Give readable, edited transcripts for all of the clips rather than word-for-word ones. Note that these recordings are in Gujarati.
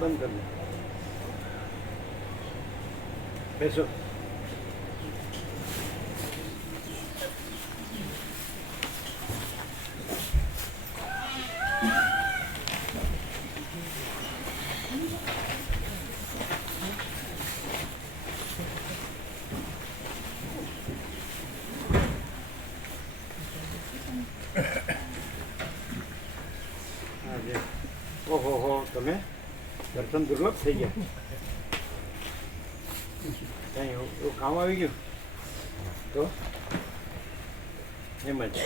બંધ કરી દો. બેસો. ઓહો હો, તમે દર્શન દુર્લભ થઈ ગયા. કંઈ એવું કામ આવી ગયું તો એમ જ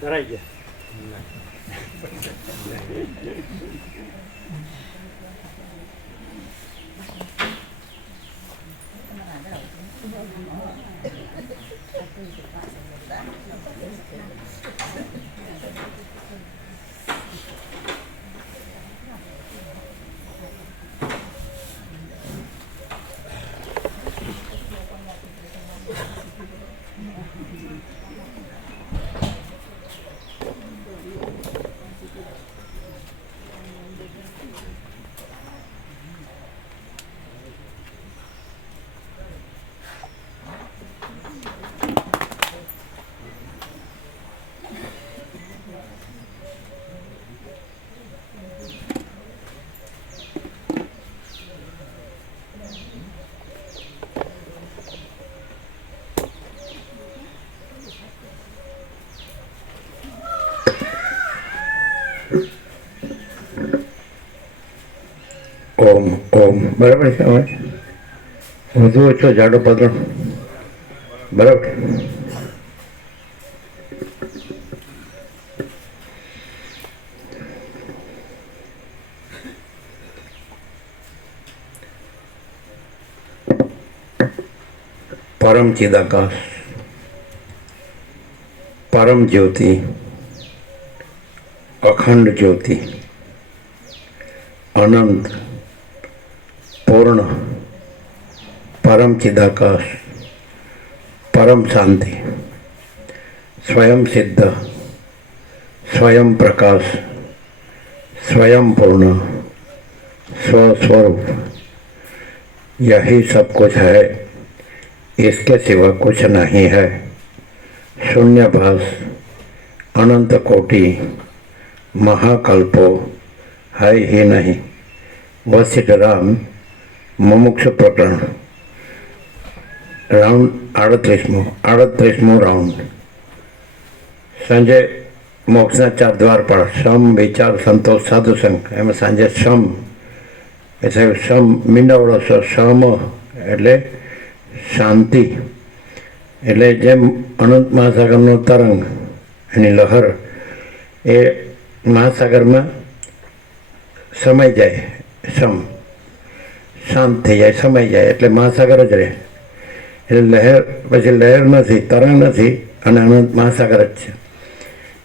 ધરાઈ ગયા. ઓમ ઓમ બરાબર છે. હવે વધુ ઓછો જાડો પતળો બરાબર. પરમ ચિદાકાશ, પરમ જ્યોતિ, અખંડ જ્યોતિ, અનંત, પૂર્ણ, પરમ ચિદાકાશ, પરમ શાંતિ, સ્વયં સિદ્ધ, स्वयं प्रकाश, स्वयं पूर्ण, स्वस्वरूप, यही सब कुछ है, इसके सिवा कुछ नहीं है. शून्यभास, अनंत कोटि, महाकल्पो है ही नहीं. वशिष्ठ राम मुमुक्षु प्रकरण राउंड 38मो राउंड. સાંજે મોક્ષના 4 દ્વાર પર સમ, વિચાર, સંતોષ, સાધુ સંઘ. એમાં સાંજે સમ એટલે સમ મીંડાવડો સમ એટલે શાંતિ. એટલે જેમ અનંત મહાસાગરનો તરંગ એની લહર એ મહાસાગરમાં સમાઈ જાય, સમ શાંત થઈ જાય, સમાઈ જાય એટલે મહાસાગર જ રહે. એટલે લહેર પછી લહેર નથી, તરંગ નથી અને અનંત મહાસાગર જ છે.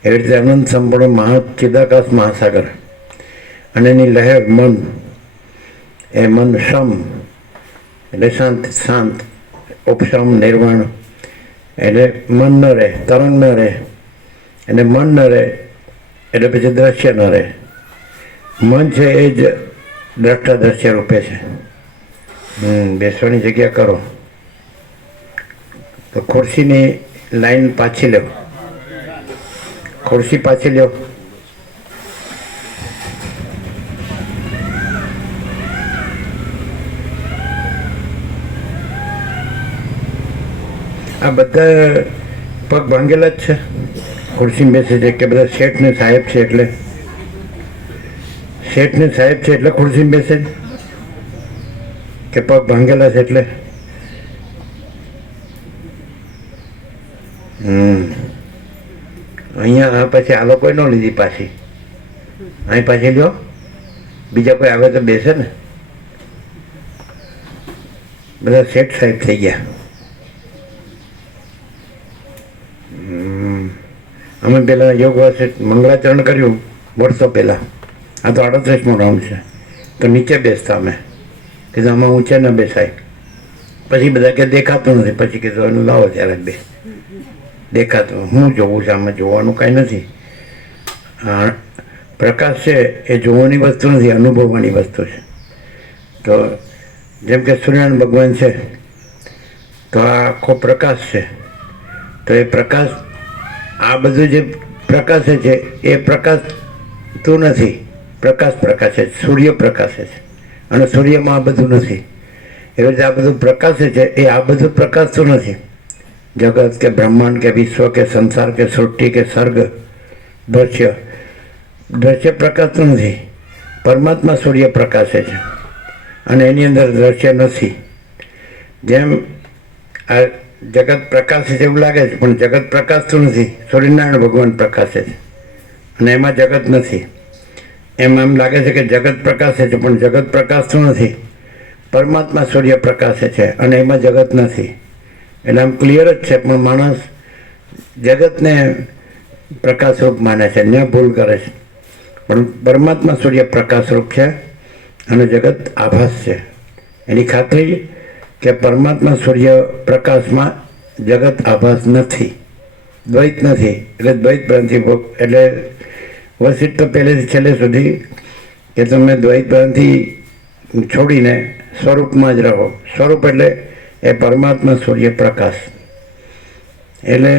એવી રીતે અનંત સંપૂર્ણ ચિદાકાશ મહાસાગર અને એની લહેર મન, એ મન સમ એટલે શાંત, શાંત ઉપશમ નિર્વાણ. એટલે મન ન રહે, તરંગ ન રહે, અને મન ન રહે એટલે પછી દ્રશ્ય ન રહે. મન છે એ જ દ્રષ્ટા દ્રશ્ય રૂપે છે. બેસવાની જગ્યા કરો તો ખુરશીની લાઈન પાછી લો, ખુરશી પાછી લો. આ બધા પગ ભાંગેલા જ છે, ખુરશીમાં બેસે છે કે બધા શેઠ ને સાહેબ છે એટલે શેઠ ને સાહેબ છે એટલે ખુરશીમાં બેસે કે પગ ભાંગેલા છે એટલે. અહીંયા પછી આ લોકોએ ન લીધી પાછી, અહીં પાછી લ્યો, બીજા કોઈ આવે તો બેસે ને. બધા શેઠ સાહેબ થઈ ગયા. અમે પેલા યોગ વાસે મંગળાચરણ કર્યું વર્ષો પહેલાં. આ તો 38મો રાઉન્ડ છે. તો નીચે બેસતા અમે, કીધું આમાં ઊંચે ન બેસાય. પછી બધા કે દેખાતું નથી. પછી કીધું એનું લાવો ત્યારે બે દેખાતું. હું જોવું છે, આમાં જોવાનું કાંઈ નથી. પ્રકાશ છે એ જોવાની વસ્તુ નથી, અનુભવવાની વસ્તુ છે. તો જેમ કે સૂર્યનારાયણ ભગવાન છે તો આ આખો પ્રકાશ છે. તો એ પ્રકાશ, આ બધું જે પ્રકાશે છે એ પ્રકાશતું નથી, પ્રકાશ પ્રકાશે છે, સૂર્ય પ્રકાશે છે. અને સૂર્યમાં આ બધું નથી. એવી રીતે આ બધું પ્રકાશે છે એ આ બધું પ્રકાશતું નથી. જગત કે બ્રહ્માંડ કે વિશ્વ કે સંસાર કે સૃષ્ટિ કે સર્ગ, દ્રશ્ય પ્રકાશતું નથી. પરમાત્મા સૂર્ય પ્રકાશે છે અને એની અંદર દ્રશ્ય નથી. જેમ આ જગત પ્રકાશે છે એવું લાગે છે, પણ જગત પ્રકાશતું નથી. સૂર્યનારાયણ ભગવાન પ્રકાશે છે અને એમાં જગત નથી. એમ લાગે છે કે જગત પ્રકાશે છે, પણ જગત પ્રકાશતું નથી. પરમાત્મા સૂર્ય પ્રકાશે છે અને એમાં જગત નથી. એટલે આમ ક્લિયર જ છે, પણ માણસ જગતને પ્રકાશરૂપ માને છે, ન ભૂલ કરે છે. પણ પરમાત્મા સૂર્ય પ્રકાશરૂપ છે અને જગત આભાસ છે. એની ખાતરી કે પરમાત્મા સૂર્ય પ્રકાશમાં જગત આભાસ નથી, દ્વૈત નથી. એટલે દ્વૈત ભ્રાંતિ, એટલે વસિત તો પહેલેથી છેલ્લે સુધી કે તમે દ્વૈત ભ્રાંતિ છોડીને સ્વરૂપમાં જ રહો. સ્વરૂપ એટલે એ પરમાત્મા સૂર્ય પ્રકાશ. એટલે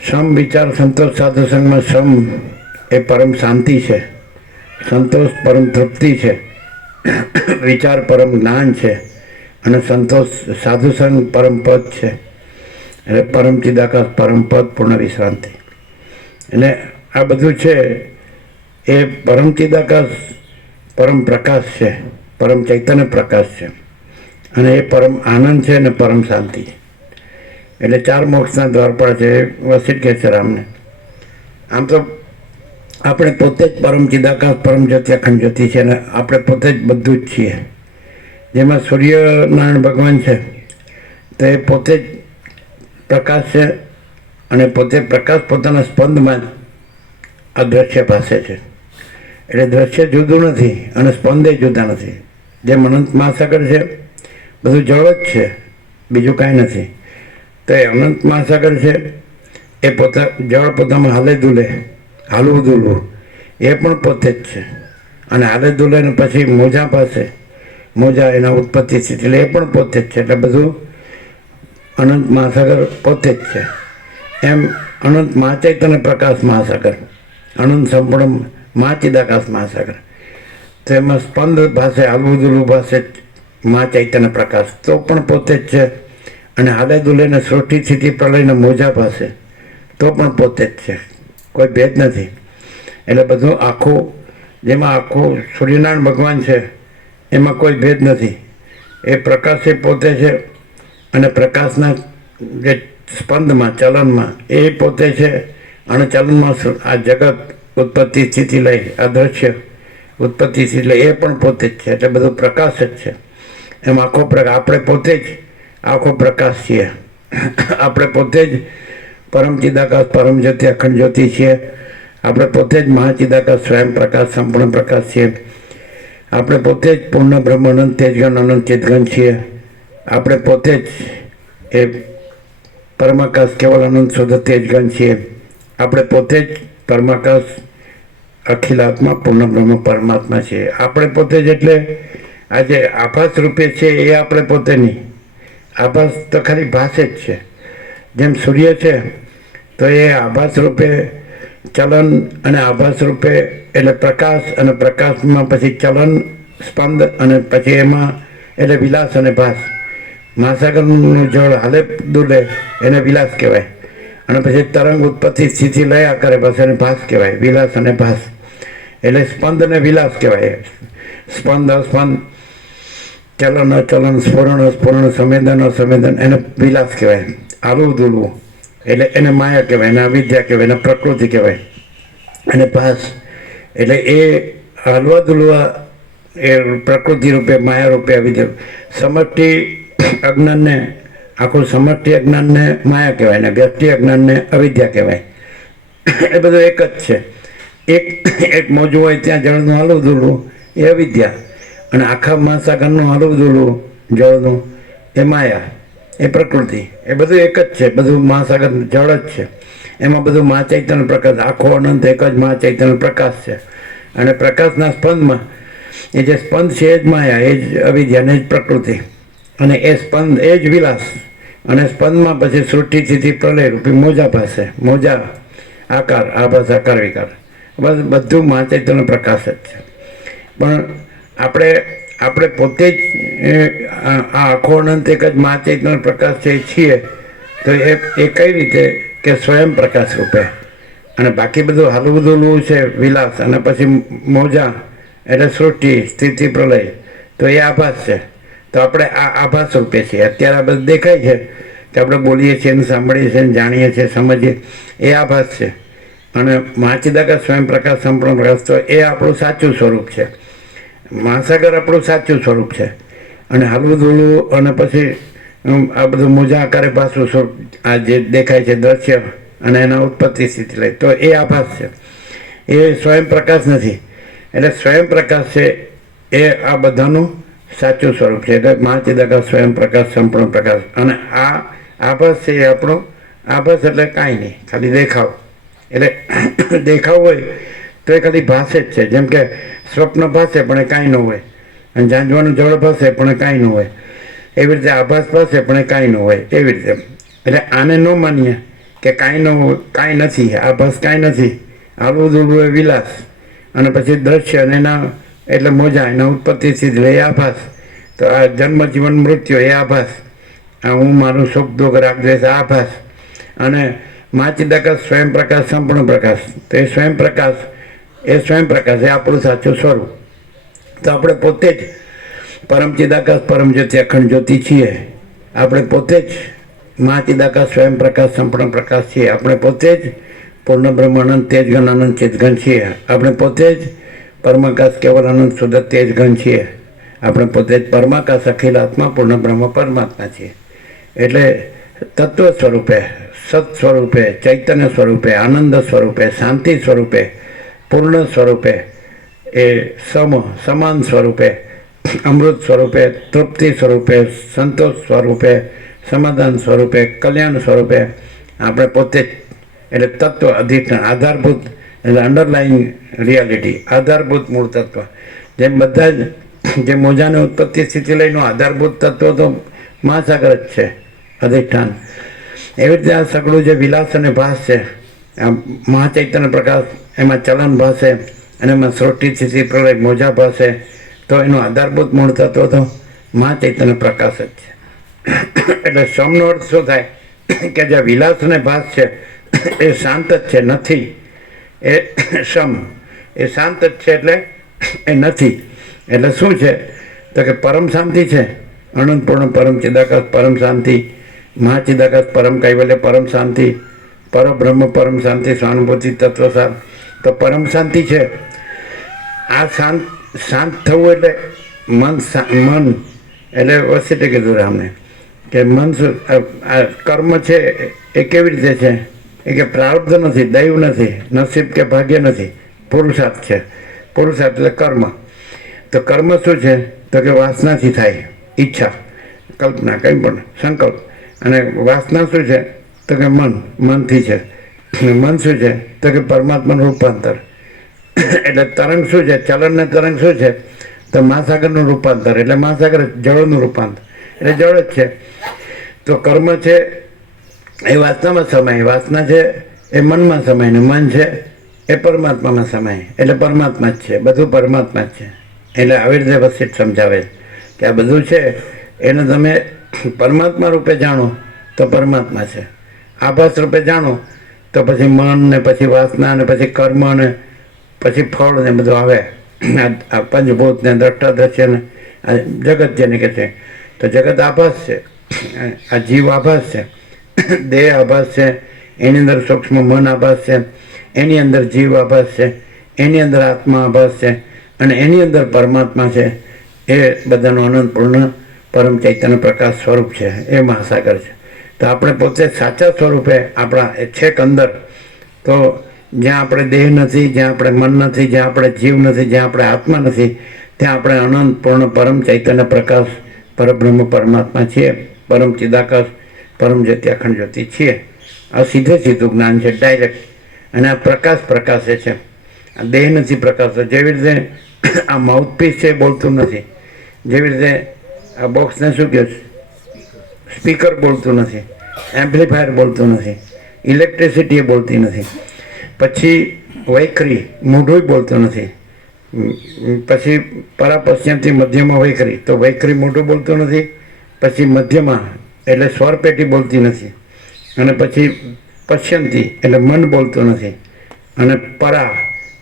સમ વિચાર સંતોષ સાધુ સંગમાં સમ એ પરમ શાંતિ છે, સંતોષ પરમ તૃપ્તિ છે, વિચાર પરમ જ્ઞાન છે અને સંતોષ સાધુસંગ પરમ પદ છે. એટલે પરમ ચિદાકાશ, પરમ પદ, પૂર્ણ વિશ્રાંતિ. એટલે આ બધું છે એ પરમ ચિદાકાશ, પરમ પ્રકાશ છે, પરમ ચૈતન્ય પ્રકાશ છે અને એ પરમ આનંદ છે અને પરમ શાંતિ છે. એટલે 4 મોક્ષના દ્વારપાળ છે વસિત કહે છે રામને. આમ તો આપણે પોતે જ પરમ ચિદાકાશ, પરમ જ્યોતિ, અખંડ જ્યોતિ છે અને આપણે પોતે જ બધું જ છીએ. જેમાં સૂર્યનારાયણ ભગવાન છે તો એ પોતે જ પ્રકાશ છે અને પોતે પ્રકાશ પોતાના સ્પંદમાં જ આ દ્રશ્ય ભાસે છે. એટલે દ્રશ્ય જુદું નથી અને સ્પંદે જુદા નથી. જેમ અનંત મહાસાગર છે, બધું જળ જ છે, બીજું કાંઈ નથી. તો એ અનંત મહાસાગર છે એ જળ પોતામાં હાલે દુલે, હાલવું દુલવું એ પણ પોતે જ છે. અને હાલે દુલે ને પછી મોજા પાસે, મોજા એના ઉત્પત્તિ સ્થિતિ, એટલે એ પણ પોતે જ છે. એટલે બધું અનંત મહાસાગર પોતે જ છે. એમ અનંત મહાચૈતન્ય પ્રકાશ મહાસાગર, અનંત સંપૂર્ણ મહાચિદાકાશ મહાસાગર. તો એમાં સ્પંદ ભાષે, હાલવું દુલવું ભાષે મહાચૈતન્ય પ્રકાશ, તો પણ પોતે જ છે. અને હાલે દુલેને સૃષ્ટિ સ્થિતિ પ્રલયને મોજા ભાષે, તો પણ પોતે જ છે, કોઈ ભેદ નથી. એટલે બધું આખું, જેમાં આખું સૂર્યનારાયણ ભગવાન છે એમાં કોઈ ભેદ નથી. એ પ્રકાશ એ પોતે છે અને પ્રકાશના જે સ્પંદમાં, ચલનમાં એ પોતે છે. અને ચલનમાં આ જગત ઉત્પત્તિ સ્થિતિ લઈ, આ દ્રશ્ય ઉત્પત્તિ સ્થિતિ લઈ, એ પણ પોતે જ છે. એટલે બધું પ્રકાશ જ છે. એમ આખો પ્રકાશ, આપણે પોતે જ આખો પ્રકાશ છીએ. આપણે પોતે જ પરમ ચિદાકાશ, પરમ જ્યોતિ, અખંડ જ્યોતિ છીએ. આપણે પોતે જ મહાચિદાકાશ, સ્વયં પ્રકાશ, સંપૂર્ણ પ્રકાશ છીએ. આપણે પોતે જ પૂર્ણ બ્રહ્મ, અનંત તેજગણ, અનંત ચેતગણ છીએ. આપણે પોતે જ એ પરમાકાશ, કેવળ અનંત શુદ્ધ તેજગણ છીએ. આપણે પોતે જ પરમાકાશ, અખિલાત્મા, પૂર્ણ બ્રહ્મ, પરમાત્મા છીએ. આપણે પોતે જ, એટલે આજે આભાસ રૂપે છે એ આપણે પોતે નહીં. આભાસ તો ખાલી ભાષે જ છે. જેમ સૂર્ય છે તો એ આભાસ રૂપે ચલન અને આભાસ રૂપે એટલે પ્રકાશ, અને પ્રકાશમાં પછી ચલન, સ્પંદ, અને પછી એમાં એટલે વિલાસ અને ભાસ. મહાસાગરનું જળ હાલે દુલે એને વિલાસ કહેવાય. અને પછી તરંગ ઉત્પત્તિ સ્થિતિ લયા કરે, પછી એને ભાસ કહેવાય, વિલાસ અને ભાસ. એટલે સ્પંદ અને વિલાસ કહેવાય. સ્પંદ, અસ્પંદ, ચલન, અચલન, સ્ફુરણ, સ્ફુરણ, સંવેદન, અસંવેદન, એને વિલાસ કહેવાય. હાલવું દુલવું એટલે એને માયા કહેવાય, એને અવિદ્યા કહેવાય, એને પ્રકૃતિ કહેવાય. અને ભાસ એટલે એ હલવા દુલવા એ પ્રકૃતિ રૂપે, માયા રૂપે, અવિદ્યા. સમષ્ટિ અજ્ઞાનને, આખું સમષ્ટિ અજ્ઞાનને માયા કહેવાય ને વ્યષ્ટિ અજ્ઞાનને અવિદ્યા કહેવાય. એ બધું એક જ છે. એક મોજું હોય ત્યાં જળનું હલવું દુલવું એ અવિદ્યા, અને આખા મહાસાગરનું હલવું દુલવું જળનું એ માયા, એ પ્રકૃતિ. એ બધું એક જ છે. બધું મહાસાગર જળ જ છે. એમાં બધું મહાચૈતન્ય પ્રકાશ, આખો અનંત એક જ મહાચૈતન્ય પ્રકાશ છે. અને પ્રકાશના સ્પંદમાં એ જે સ્પંદ છે એ જ માયા, એ જ અવિદ્યા ને જ પ્રકૃતિ, અને એ સ્પંદ એ જ વિલાસ, અને સ્પંદમાં પછી સૃષ્ટિ સ્થિતિ પ્રલય રૂપી મોજા પાસે, મોજા આકાર, આભાસ આકાર વિકાર, બસ બધું મા ચૈતન્ય પ્રકાશ જ છે. પણ આપણે પોતે જ આ આખો અનંત એક જ મા ચૈતન્ય પ્રકાશ છે છીએ, તો એ કઈ રીતે કે સ્વયં પ્રકાશ રૂપે, અને બાકી બધું હાલું છે વિલાસ, અને પછી મોજા એટલે સૃષ્ટિ સ્થિતિ પ્રલય, તો એ આભાસ છે. તો આપણે આ આભાસ રૂપે છીએ. અત્યારે આ બધું દેખાય છે કે આપણે બોલીએ છીએ ને સાંભળીએ છીએ ને જાણીએ છીએ સમજીએ, એ આભાસ છે. અને મહાચિદાકાર સ્વયં પ્રકાશ સંપૂર્ણ પ્રકાશ, તો એ આપણું સાચું સ્વરૂપ છે. મહાસાગર આપણું સાચું સ્વરૂપ છે. અને હલવું ધૂળવું અને પછી આ બધું મોજા આકારે પાછું સ્વરૂપ, આ જે દેખાય છે દ્રશ્ય અને એના ઉત્પત્તિ સ્થિતિ લઈ, તો એ આભાસ છે. એ સ્વયં પ્રકાશ નથી. એટલે સ્વયં પ્રકાશ છે એ આ બધાનું સાચું સ્વરૂપ છે. એટલે મહાચિદાકાર સ્વયં પ્રકાશ સંપૂર્ણ પ્રકાશ. અને આ આભાસ છે એ આપણો આભાસ એટલે કાંઈ નહીં, ખાલી દેખાવ. એટલે દેખાવ હોય તો એ ખાલી ભાષે જ છે. જેમ કે સ્વપ્ન ભાષે પણ એ કાંઈ ન હોય, અને ઝાંઝવાનું જળ ભાષે પણ એ કાંઈ ન હોય, એવી રીતે આભાસ ભાષે પણ એ કાંઈ ન હોય, એવી રીતે. એટલે આને ન માનીએ કે કાંઈ ન હોય, કાંઈ નથી, આભાસ કાંઈ નથી, હાલવું દૂરવું એ વિલાસ, અને પછી દ્રશ્ય અને એના એટલે મોજા, એના ઉત્પત્તિ સ્થિતિ એ આભાસ. તો આ જન્મ જીવન મૃત્યુ એ આભાસ, આ હું મારું સુખ દુઃખ રાગ દ્વેષ આભાસ. અને મહાચિદાકાર સ્વયં પ્રકાશ સંપૂર્ણ પ્રકાશ, તો એ સ્વયં પ્રકાશ એ આપણું સાચું સ્વરૂપ. તો આપણે પોતે જ પરમ ચિદાકાશ પરમ જ્યોતિ અખંડ જ્યોતિ છીએ. આપણે પોતે જ મહાચિદાકાશ સ્વયં પ્રકાશ સંપૂર્ણ પ્રકાશ છીએ. આપણે પોતે જ પૂર્ણ બ્રહ્મ અનંત તેજગન અનંત ચેતગન છીએ. આપણે પોતે જ પરમાકાશ કેવલ અનંત શુદ્ધ તેજગન છીએ. આપણે પોતે જ પરમાકાશ અખિલ આત્મા પૂર્ણ બ્રહ્મ પરમાત્મા છીએ. એટલે તત્વ સ્વરૂપે, સત સ્વરૂપે, ચૈતન્ય સ્વરૂપે, આનંદ સ્વરૂપે, શાંતિ સ્વરૂપે, પૂર્ણ સ્વરૂપે, એ સમાન સ્વરૂપે, અમૃત સ્વરૂપે, તૃપ્તિ સ્વરૂપે, સંતોષ સ્વરૂપે, સમાધાન સ્વરૂપે, કલ્યાણ સ્વરૂપે આપણે પોતે જ, એટલે તત્વ અધિષ્ઠાન આધારભૂત, એટલે અંડરલાઈંગ રિયાલિટી, આધારભૂત મૂળ તત્વ. જેમ બધા જ જે મોજાની ઉત્પત્તિ સ્થિતિ લઈને આધારભૂત તત્વ તો મહાસાગર જ છે, અધિષ્ઠાન. એવી રીતે આ સગળું જે વિલાસ અને ભાસ છે, આ મહાચૈતન્ય પ્રકાશ, એમાં ચલન ભાષે અને એમાં સૃષ્ટિ સ્થિતિ પ્રલય મોજા ભાષે, તો એનું આધારભૂત મૂળ તત્વ તો મહાચૈતન્ય પ્રકાશ જ છે. એટલે સમનો અર્થ શું થાય કે જે વિલાસ અને ભાસ છે એ શાંત જ છે, નથી. એ સમ એ શાંત જ છે, એટલે એ નથી. એટલે શું છે તો કે પરમ શાંતિ છે, અનંતપૂર્ણ પરમ ચિદાકાશ પરમ શાંતિ, મહાચિદાકાશ પરમ કૈવલ્ય પરમ શાંતિ, પરબ્રહ્મ પરમ શાંતિ, સ્વાનુભૂતિ તત્વસાર, તો પરમ શાંતિ છે. આ શાંત થવું એટલે મન એટલે વસીતે કીધું રામને કે મન શું, આ કર્મ છે એ કેવી રીતે છે, એ કે પ્રારબ્ધ નથી, દૈવ નથી, નસીબ કે ભાગ્ય નથી, પુરુષાર્થ છે. પુરુષાર્થ એટલે કર્મ. તો કર્મ શું છે તો કે વાસનાથી થાય, ઈચ્છા, કલ્પના, કંઈ પણ સંકલ્પ. અને વાસના શું છે તો કે મનથી છે. મન શું છે તો કે પરમાત્માનું રૂપાંતર. એટલે તરંગ શું છે, ચલન ને તરંગ શું છે તો મહાસાગરનું રૂપાંતર, એટલે મહાસાગર જળનું રૂપાંતર, એટલે જળ જ છે. તો કર્મ છે એ વાસનામાં સમાય, વાસના છે એ મનમાં સમાય, ને મન છે એ પરમાત્મામાં સમાય, એટલે પરમાત્મા જ છે, બધું પરમાત્મા જ છે. એટલે આવી રીતે વસિત સમજાવે કે આ બધું છે એને તમે પરમાત્મા રૂપે જાણો તો પરમાત્મા છે, આભાસ રૂપે જાણો તો પછી મન ને પછી વાસના ને પછી કર્મ ને પછી ફળ ને બધું આવે. આ પંચભૂત ને દ્રષ્ટા દ્રશ્ય ને આ જગત જેને કહે છે, તો જગત આભાસ છે, આ જીવ આભાસ છે, દેહ આભાસ છે, એની અંદર સૂક્ષ્મ મન આભાસ છે, એની અંદર જીવ આભાસ છે, એની અંદર આત્મા આભાસ છે, અને એની અંદર પરમાત્મા છે. એ બધાનું અનંતપૂર્ણ પરમ ચૈતન્ય પ્રકાશ સ્વરૂપ છે, એ મહાસાગર છે. તો આપણે પોતે સાચા સ્વરૂપે આપણા છેક અંદર, તો જ્યાં આપણે દેહ નથી, જ્યાં આપણે મન નથી, જ્યાં આપણે જીવ નથી, જ્યાં આપણે આત્મા નથી, ત્યાં આપણે અનંતપૂર્ણ પરમ ચૈતન્ય પ્રકાશ પરબ્રહ્મ પરમાત્મા છીએ, પરમ ચિદાકાશ પરમ જ્યોતિ અખંડ જ્યોતિ છીએ. આ સીધું જ્ઞાન છે, ડાયરેક્ટ. અને આ પ્રકાશે છે, આ દેહ નથી પ્રકાશ. જેવી રીતે આ માઉથપીસ છે એ બોલતું નથી. જેવી રીતે આ બોક્સને શું કહે છે, સ્પીકર બોલતું નથી, એમ્પ્લીફાયર બોલતું નથી, ઇલેક્ટ્રિસિટી એ બોલતી નથી. પછી વૈખરી મોઢું બોલતું નથી. પછી પરાપશ્ચિમથી મધ્યમાં વૈખરી, તો વૈખરી મોઢું બોલતું નથી. પછી મધ્યમાં એટલે સ્વર પેટી બોલતી નથી. અને પછી પશ્ચિમથી એટલે મન બોલતું નથી. અને પરા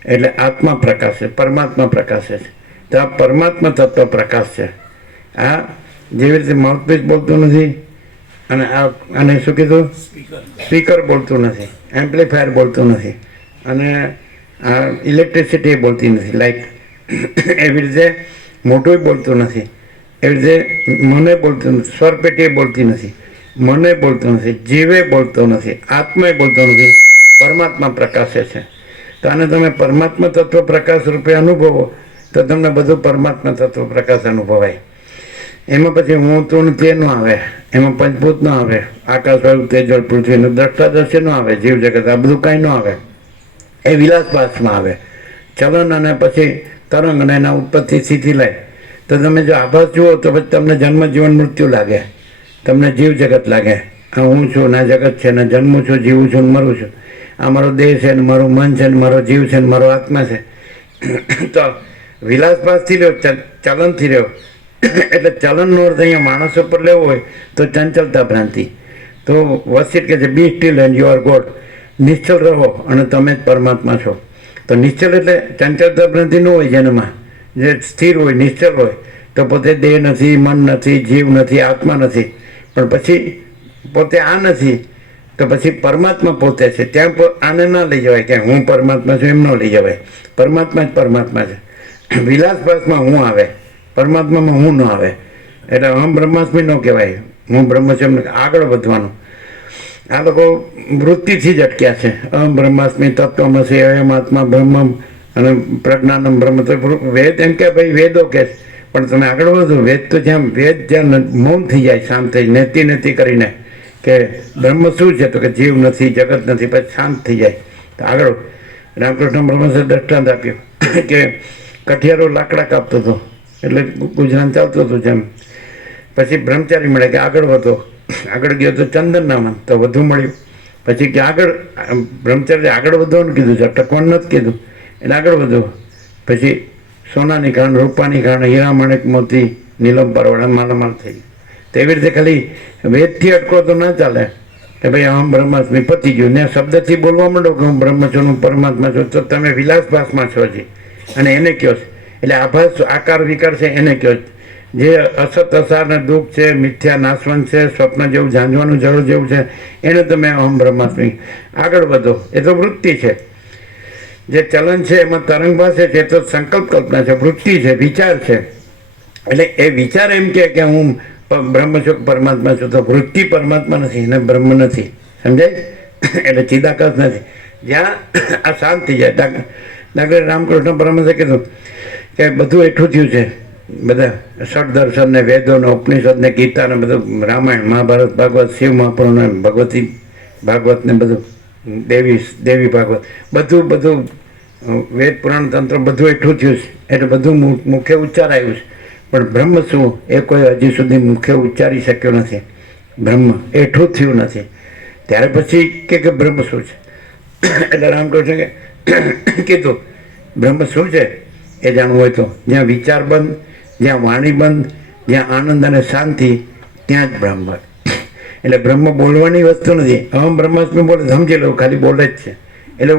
એટલે આત્મા પ્રકાશે, પરમાત્મા પ્રકાશે છે. તો આ પરમાત્મા તત્વ પ્રકાશ છે. આ જેવી રીતે માઉથપીસ બોલતું નથી, અને આને શું કીધું, સ્પીકર બોલતું નથી, એમ્પ્લીફાયર બોલતું નથી, અને આ ઇલેક્ટ્રિસિટી બોલતી નથી. લાઈક એવી રીતે મોટું બોલતું નથી, એવી રીતે મને બોલતું નથી, સ્વરપેટી બોલતી નથી, મને બોલતું નથી, જીવે બોલતો નથી, આત્માએ બોલતો નથી, પરમાત્મા પ્રકાશે છે. તો આને તમે પરમાત્મા તત્વ પ્રકાશ રૂપે અનુભવો તો તમને બધું પરમાત્મા તત્વ પ્રકાશ અનુભવાય. એમાં પછી હું તું તે ન આવે, એમાં પંચભૂત ન આવે, આકાશ વાયુ તેજલ પૃથ્વીનું દ્રષ્ટાદ્રશ્ય ન આવે, જીવ જગત આ બધું કાંઈ ન આવે. એ વિલાસપાસમાં આવે, ચલન અને પછી તરંગ અને એના ઉત્પત્તિ સ્થિતિ લે. તો તમે જો આભાસ જુઓ તો પછી તમને જન્મ જીવન મૃત્યુ લાગે, તમને જીવ જગત લાગે. આ હું છું ને જગત છે ને જન્મું છું, જીવું છું ને મરું છું. આ મારો દેહ છે ને મારું મન છે ને મારો જીવ છે ને મારો આત્મા છે. તો વિલાસપાસથી રહ્યો, ચલનથી રહ્યો. એટલે ચલનનો અર્થ અહીંયા માણસ ઉપર લેવો હોય તો ચંચલતા ભ્રાંતિ. તો વસિત કે છે be still and you are God. નિશ્ચલ રહો અને તમે જ પરમાત્મા છો. તો નિશ્ચલ એટલે ચંચલતા ભ્રાંતિ ન હોય જેનામાં, જે સ્થિર હોય, નિશ્ચલ હોય, તો પોતે દેહ નથી, મન નથી, જીવ નથી, આત્મા નથી. પણ પછી પોતે આ નથી, તો પછી પરમાત્મા પોતે છે. ત્યાં આને ના લઈ જવાય કે હું પરમાત્મા છું, એમ ન લઈ જવાય. પરમાત્મા જ પરમાત્મા છે. વિલાસપાસમાં હું આવે, પરમાત્મામાં હું ન આવે. એટલે અહમ બ્રહ્માસ્મિ ન કહેવાય, હું બ્રહ્મ છું એમ આગળ વધવાનું. આ લોકો વૃત્તિથી જ અટક્યા છે. અહમ બ્રહ્માસ્મિ તત્વમસી અયમ આત્મા બ્રહ્મમ અને પ્રજ્ઞાનમ બ્રહ્મ. તો વેદ એમ કે ભાઈ વેદો કે, પણ તમે આગળ વધો. વેદ તો જ્યાં મૌન થઈ જાય, શાંત થઈ નેતિ કરીને કે બ્રહ્મ શું છે, તો કે જીવ નથી, જગત નથી, પછી શાંત થઈ જાય. તો આગળ રામકૃષ્ણ બ્રહ્મસે દ્રષ્ટાંત આપ્યું કે કઠિયારો લાકડા કાપતો હતો, એટલે ગુજરાન ચાલતું હતું જેમ. પછી બ્રહ્મચારી મળે કે આગળ વધો. આગળ ગયો તો ચંદન નામન, તો વધુ મળ્યું. પછી કે આગળ બ્રહ્મચારી આગળ વધવાનું કીધું છે, ટકવાનું નથી કીધું. એટલે આગળ વધો. પછી સોનાની ખાણ, રૂપાની ખાણ, હીરા માણેક મોતી, નીલમ પરવાળા માલામાલ થઈ. તેવી રીતે ખાલી વેદથી અટકો તો ના ચાલે કે ભાઈ અહમ બ્રહ્માસ્મિ પતી ગયું ને શબ્દથી બોલવા માંડો કે હું બ્રહ્મ છું, હું પરમાત્મા છું, તો તમે વિલાસભાસમાં છો હજી. અને એને કહો છે, એટલે આભાસ આકાર વિકાર છે એને કહો. જે અસત અસાર ને દુઃખ છે, મિથ્યા નાશવંત છે, સ્વપ્ન જેવું ઝાંઝવાનું જળ જેવું છે, એને તમે અહમ બ્રહ્માસ્મિ. આગળ વધો. એ તો વૃત્તિ છે. જે ચલન છે એમાં તરંગ ભાષે છે, તો સંકલ્પ કલ્પના છે, વૃત્તિ છે, વિચાર છે. એટલે એ વિચાર એમ કે હું બ્રહ્મ છું, પરમાત્મા છું, તો વૃત્તિ પરમાત્મા નથી અને બ્રહ્મ નથી. સમજાય? એટલે ચિદાકાશ નથી. જ્યાં આ શાંત થઈ જાય. દાખલા રામકૃષ્ણ પરમહંસે કીધું કે બધું એટલું થયું છે, બધા ષડદર્શન ને વેદો ને ઉપનિષદ ને ગીતા ને બધું, રામાયણ મહાભારત ભાગવત, શિવ મહાપુરાણ ને ભગવતી ભાગવત ને બધું, દેવી ભાગવત, બધું વેદ પુરાણ તંત્ર બધું એટલું થયું છે. એટલે બધું મુખ્ય ઉચ્ચાર આવ્યું છે. પણ બ્રહ્મ શું એ કોઈ હજી સુધી મુખ્ય ઉચ્ચારી શક્યો નથી. બ્રહ્મ એટલું થયું નથી. ત્યારે પછી કે બ્રહ્મ શું છે? એટલે રામકૃષ્ણ કીધું બ્રહ્મ શું છે એ જાણવું હોય તો જ્યાં વિચાર બંધ, જ્યાં વાણી બંધ, જ્યાં આનંદ અને શાંતિ, ત્યાં જ બ્રહ્મ. એટલે બ્રહ્મ બોલવાની વસ્તુ નથી. અહમ બ્રહ્માસ્મિ બોલે સમજી લો, ખાલી બોલે જ છે. એટલે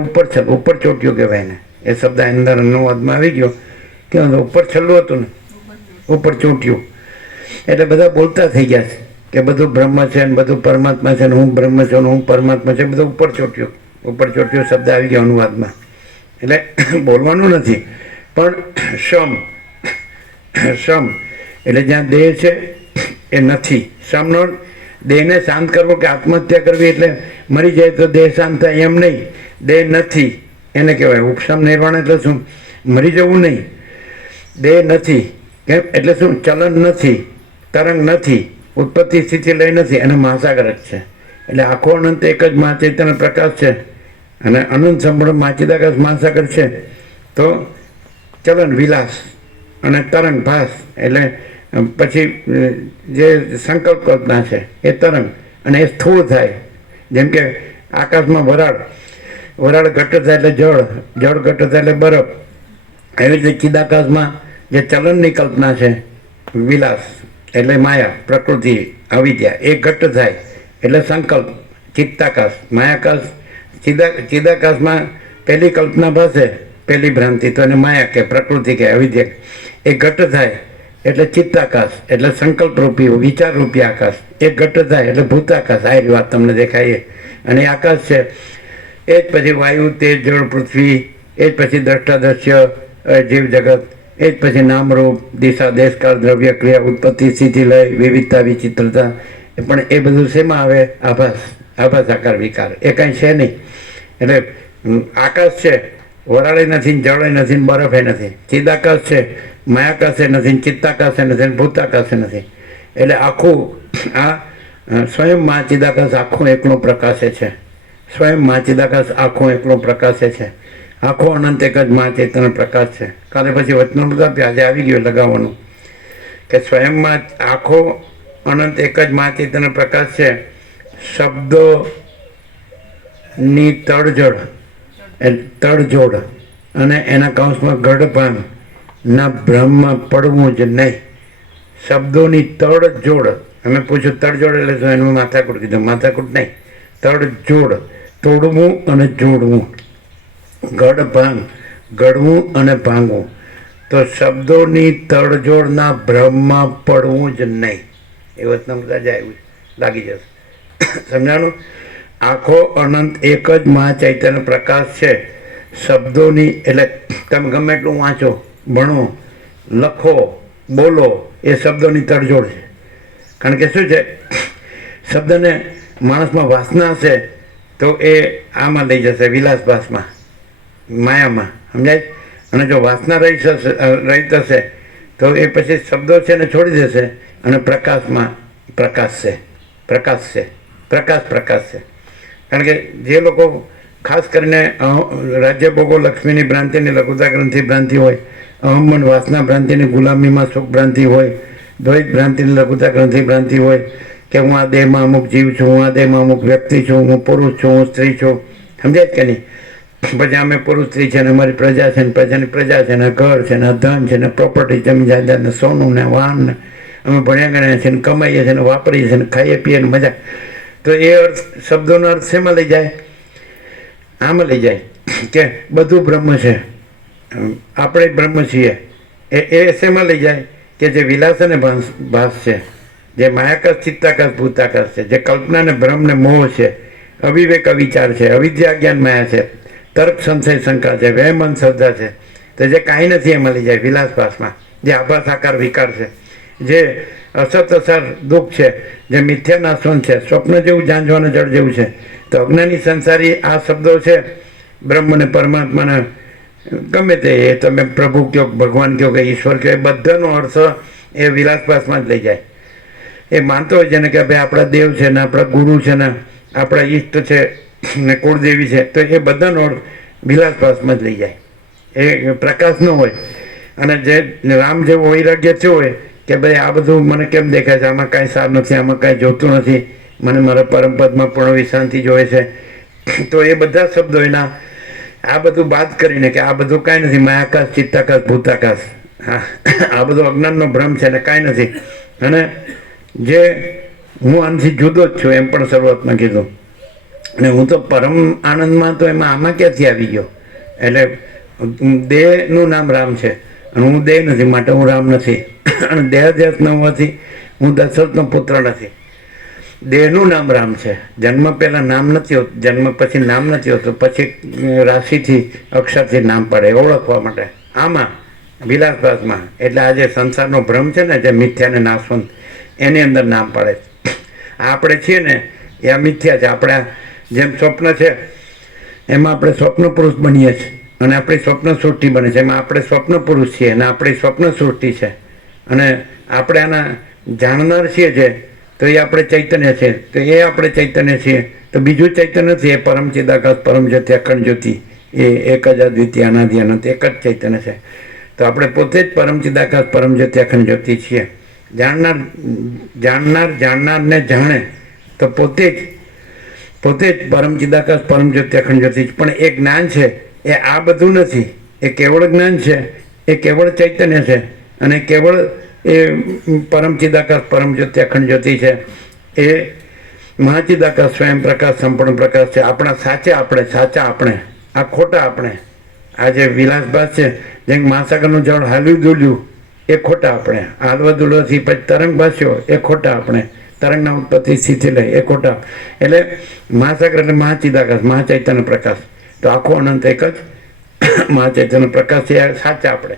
ઉપર ચોટ્યું કહેવાય ને. એ શબ્દ અંદર અનુવાદમાં આવી ગયો કે ઉપર છેલ્લું હતું ને, ઉપર ચોટ્યું. એટલે બધા બોલતા થઈ ગયા છે કે બધું બ્રહ્મ છે ને બધું પરમાત્મા છે ને હું બ્રહ્મ છું ને હું પરમાત્મા છે, બધું ઉપર ચોટ્યું શબ્દ આવી ગયો અનુવાદમાં. એટલે બોલવાનું નથી, પણ શમ એટલે જ્યાં દેહ છે એ નથી. શમનો દેહને શાંત કરવો કે આત્મહત્યા કરવી એટલે મરી જાય તો દેહ શાંત થાય એમ નહીં. દેહ નથી એને કહેવાય ઉપશમ નિર્વાણ. એટલે શું? મરી જવું નહીં. દેહ નથી કેમ એટલે શું? ચલન નથી, તરંગ નથી, ઉત્પત્તિ સ્થિતિ લઈ નથી, અને મહાસાગર જ છે. એટલે આખો અનંત એક જ મહાચૈતન્ય પ્રકાશ છે અને અનંત સંપૂર્ણ મહાચિદાકાશ મહાસાગર છે. તો ચલન વિલાસ અને તરંગ ભાસ એટલે પછી જે સંકલ્પ કલ્પના છે એ તરંગ અને એ સ્થૂળ થાય. જેમ કે આકાશમાં વરાળ ઘટ્ટ થાય એટલે જળ ઘટ્ટ થાય એટલે બરફ. એવી રીતે ચિદાકાશમાં જે ચલનની કલ્પના છે વિલાસ એટલે માયા પ્રકૃતિ અવિદ્યા એ ઘટ્ટ થાય એટલે સંકલ્પ ચિત્તાકાશ માયાકાશ. ચિદાકાશમાં પહેલી કલ્પના ભાષે પહેલી ભ્રાંતિ તો એને માયા કે પ્રકૃતિ કે અવિદ્યા એ ઘટ્ટ થાય એટલે ચિત્તાકાશ એટલે સંકલ્પરૂપી વિચારરૂપી આકાશ એ ઘટ્ટ થાય એટલે ભૂતાકાશ. આ વાત તમને દેખાય. અને આકાશ છે એ જ પછી વાયુ તેજ જળ પૃથ્વી એ જ પછી દ્રષ્ટાદ્રશ્ય જીવ જગત એ જ પછી નામરૂપ દિશા દેશકાળ દ્રવ્ય ક્રિયા ઉત્પત્તિ સ્થિતિ લય વિવિધતા વિચિત્રતા. પણ એ બધું શેમાં આવે? આભાસ આકાર વિકાર. એ કાંઈ છે નહીં. એટલે આકાશ છે વરાળે નથી જળે નથી બરફે નથી. ચિદાકાશ છે માયાકાશે નથી ચિત્તાકાશે નથી ભૂતાકાશે નથી. એટલે આખું આ સ્વયંમાં ચિદાકાશ આખું એકલો પ્રકાશે છે. સ્વયંમાં ચિદાકાશ આખું એકલો પ્રકાશે છે. આખો અનંત એક જ મા ચૈતન્ય પ્રકાશ છે. કાલે પછી વચનામૃત આપ્યા આજે આવી ગયું લગાવવાનું કે સ્વયંમાં આખો અનંત એક જ મા ચૈતન્ય પ્રકાશ છે. શબ્દોની તડજોડ અને એના કૌંસમાં ગઢભાન ના બ્રહ્મમાં પડવું જ નહીં. શબ્દોની તડજોડ. અમે પૂછ્યું તડજોડ એટલે શું? એનું માથાકૂટ કીધું. માથાકૂટ નહીં, તડજોડ તોડવું અને જોડવું. ઘડવું અને ભાંગવું. તો શબ્દોની તડજોડના ભ્રમમાં પડવું જ નહીં. એ વચનામૃત આજે આવ્યું લાગી જશે. સમજાણું? આખો અનંત એક જ મહાચૈતન્ય પ્રકાશ છે. શબ્દોની એટલે તમે ગમે એટલું વાંચો ભણો લખો બોલો એ શબ્દોની તડજોડ છે. કારણ કે શું છે શબ્દને માણસમાં વાસના હશે તો એ આમાં લઈ જશે વિલાસભાસમાં માયામાં. સમજાય? અને જો વાસના રહિત હશે તો એ પછી શબ્દો છે ને છોડી દેશે અને પ્રકાશમાં પ્રકાશશે. કારણ કે જે લોકો ખાસ કરીને રાજ્ય ભોગો લક્ષ્મીની ભ્રાંતિની લઘુતા ગ્રંથિ ભ્રાંતિ હોય, અહમન વાસના ભ્રાંતિની ગુલામીમાં સુખ ભ્રાંતિ હોય, દ્વૈત ભ્રાંતિની લઘુતા ગ્રંથિ ભ્રાંતિ હોય કે હું આ દેહમાં અમુક જીવ છું, હું આ દેહમાં અમુક વ્યક્તિ છું, હું પુરુષ છું, હું સ્ત્રી છું. સમજાય કે નહીં? પછી અમે પુરુષ સ્ત્રી છે ને અમારી પ્રજા છે ને પ્રજાની પ્રજા છે ને ઘર છે ને ધન છે ને પ્રોપર્ટી જમીન જાયદાદ ને સોનું ને વાહન ને અમે ભણ્યા ગણ્યા છે ને કમાઈએ છીએ ને વાપરીએ છીએ ને ખાઈએ પીએ ને મજા. તો એ અર્થ શબ્દોનો અર્થ શેમાં લઈ જાય? આમાં લઈ જાય કે બધું બ્રહ્મ છે, આપણે બ્રહ્મ છીએ. એ શેમાં લઈ જાય કે જે વિલાસ અને ભાસ છે, જે માયાકાશ ચિત્તાકાશ ભૂતાકાશ છે, જે કલ્પના ને ભ્રમ ને મોહ છે, અવિવેક અવિચાર છે, અવિદ્યા જ્ઞાન માયા છે, તર્ક સંશય શંકા છે, વહેમન શ્રદ્ધા છે. તો જે કાંઈ નથી એમાં લઈ જાય વિલાસભાસમાં. જે આભાસ આકાર વિકાર છે, જે અસત અસાર દુઃખ છે, જે મિથ્યા નાશવંત છે, સ્વપ્ન જેવું ઝાંઝવાને જળ જેવું છે. તો અજ્ઞાની સંસારી આ શબ્દો છે બ્રહ્મ ને પરમાત્માના ગમે તે એ તમે પ્રભુ કહો ભગવાન કહો કે ઈશ્વર કહો એ બધાનો અર્થ એ વિલાસભાસમાં જ લઈ જાય. એ માનતો હોય છે ને કે ભાઈ આપણા દેવ છે ને આપણા ગુરુ છે ને આપણા ઈષ્ટ છે ને કુળદેવી છે, તો એ બધાનો અર્થ વિલાસભાસમાં જ લઈ જાય. એ પ્રકાશ ન હોય. અને જે રામ જેવો વૈરાગ્ય થયો હોય કે ભાઈ આ બધું મને કેમ દેખાય છે, આમાં કાંઈ સાર નથી, આમાં કાંઈ જોતું નથી, મને મારા પરમપદમાં પૂર્ણ વિશ્રાંતિ જોઈએ છે. તો એ બધા શબ્દો એના આ બધું બાદ કરીને કે આ બધું કાંઈ નથી, માયાકાશ ચિત્તાકાશ ભૂતાકાશ, હા આ બધું અજ્ઞાનનો ભ્રમ છે ને કાંઈ નથી. અને જે હું આનાથી જુદો જ છું એમ પણ શરૂઆતમાં કીધું. અને હું તો પરમ આનંદમાં તો એમાં આમાં ક્યાંથી આવી ગયો? એટલે દેહનું નામ રામ છે અને હું દેહ નથી માટે હું રામ નથી. અને દેહાધ્યાસ ન હોવાથી હું દશરથનો પુત્ર નથી. દેહનું નામ રામ છે. જન્મ પહેલાં નામ નથી હોતું, જન્મ પછી નામ નથી હોતું, પછી રાશિથી અક્ષરથી નામ પડે ઓળખવા માટે. આમાં વિલાસભાસમાં એટલે આ જે સંસારનો ભ્રમ છે ને જે મિથ્યાને નાશવંત એની અંદર નામ પડે. આપણે છીએ ને એ આ મિથ્યા છે. આપણે જેમ સ્વપ્ન છે એમાં આપણે સ્વપ્ન પુરુષ બનીએ છીએ અને આપણી સ્વપ્ન સૃષ્ટિ બને છે. એમાં આપણે સ્વપ્ન પુરુષ છીએ અને આપણી સ્વપ્ન સૃષ્ટિ છે. અને આપણે આના જાણનાર છીએ જે તો એ આપણે ચૈતન્ય છે. તો એ આપણે ચૈતન્ય છીએ. તો બીજું ચૈતન્ય નથી. એ પરમ ચિદાકાશ પરમ જ્યોતિ અખંડ જ્યોતિ એ એક જ અદ્વિતીય અનાદિ અનંત એક જ ચૈતન્ય છે. તો આપણે પોતે જ પરમ ચિદાકાશ પરમ જ્યોતિ અખંડ જ્યોતિ છીએ. જાણનારને જાણે તો પોતે જ પરમ ચિદાકાશ પરમ જ્યોતિ અખંડ જ્યોતિ. પણ એ જ્ઞાન છે એ આ બધું નથી. એ કેવળ જ્ઞાન છે, એ કેવળ ચૈતન્ય છે, અને કેવળ એ પરમ ચિદાકાશ પરમ જ્યોતિ અખંડ જ્યોતિ છે. એ મહાચિદાકાશ સ્વયં પ્રકાશ સંપૂર્ણ પ્રકાશ છે. આપણા સાચા આપણે આ ખોટા આપણે. આ જે વિલાસભાસ છે, જેમ મહાસાગરનું જળ હાલ્યું દુલ્યું એ ખોટા આપણે. હાલવા દુલવાથી પછી તરંગ ભાસ્યો એ ખોટા આપણે. તરંગના ઉત્પત્તિ સ્થિતિ લઈ એ ખોટા. એટલે મહાસાગર એટલે મહાચિદાકાશ મહાચૈતન્ય પ્રકાશ. તો આખો અનંત એક જ મહાચૈતન્ય પ્રકાશ છે, સાચા આપણે.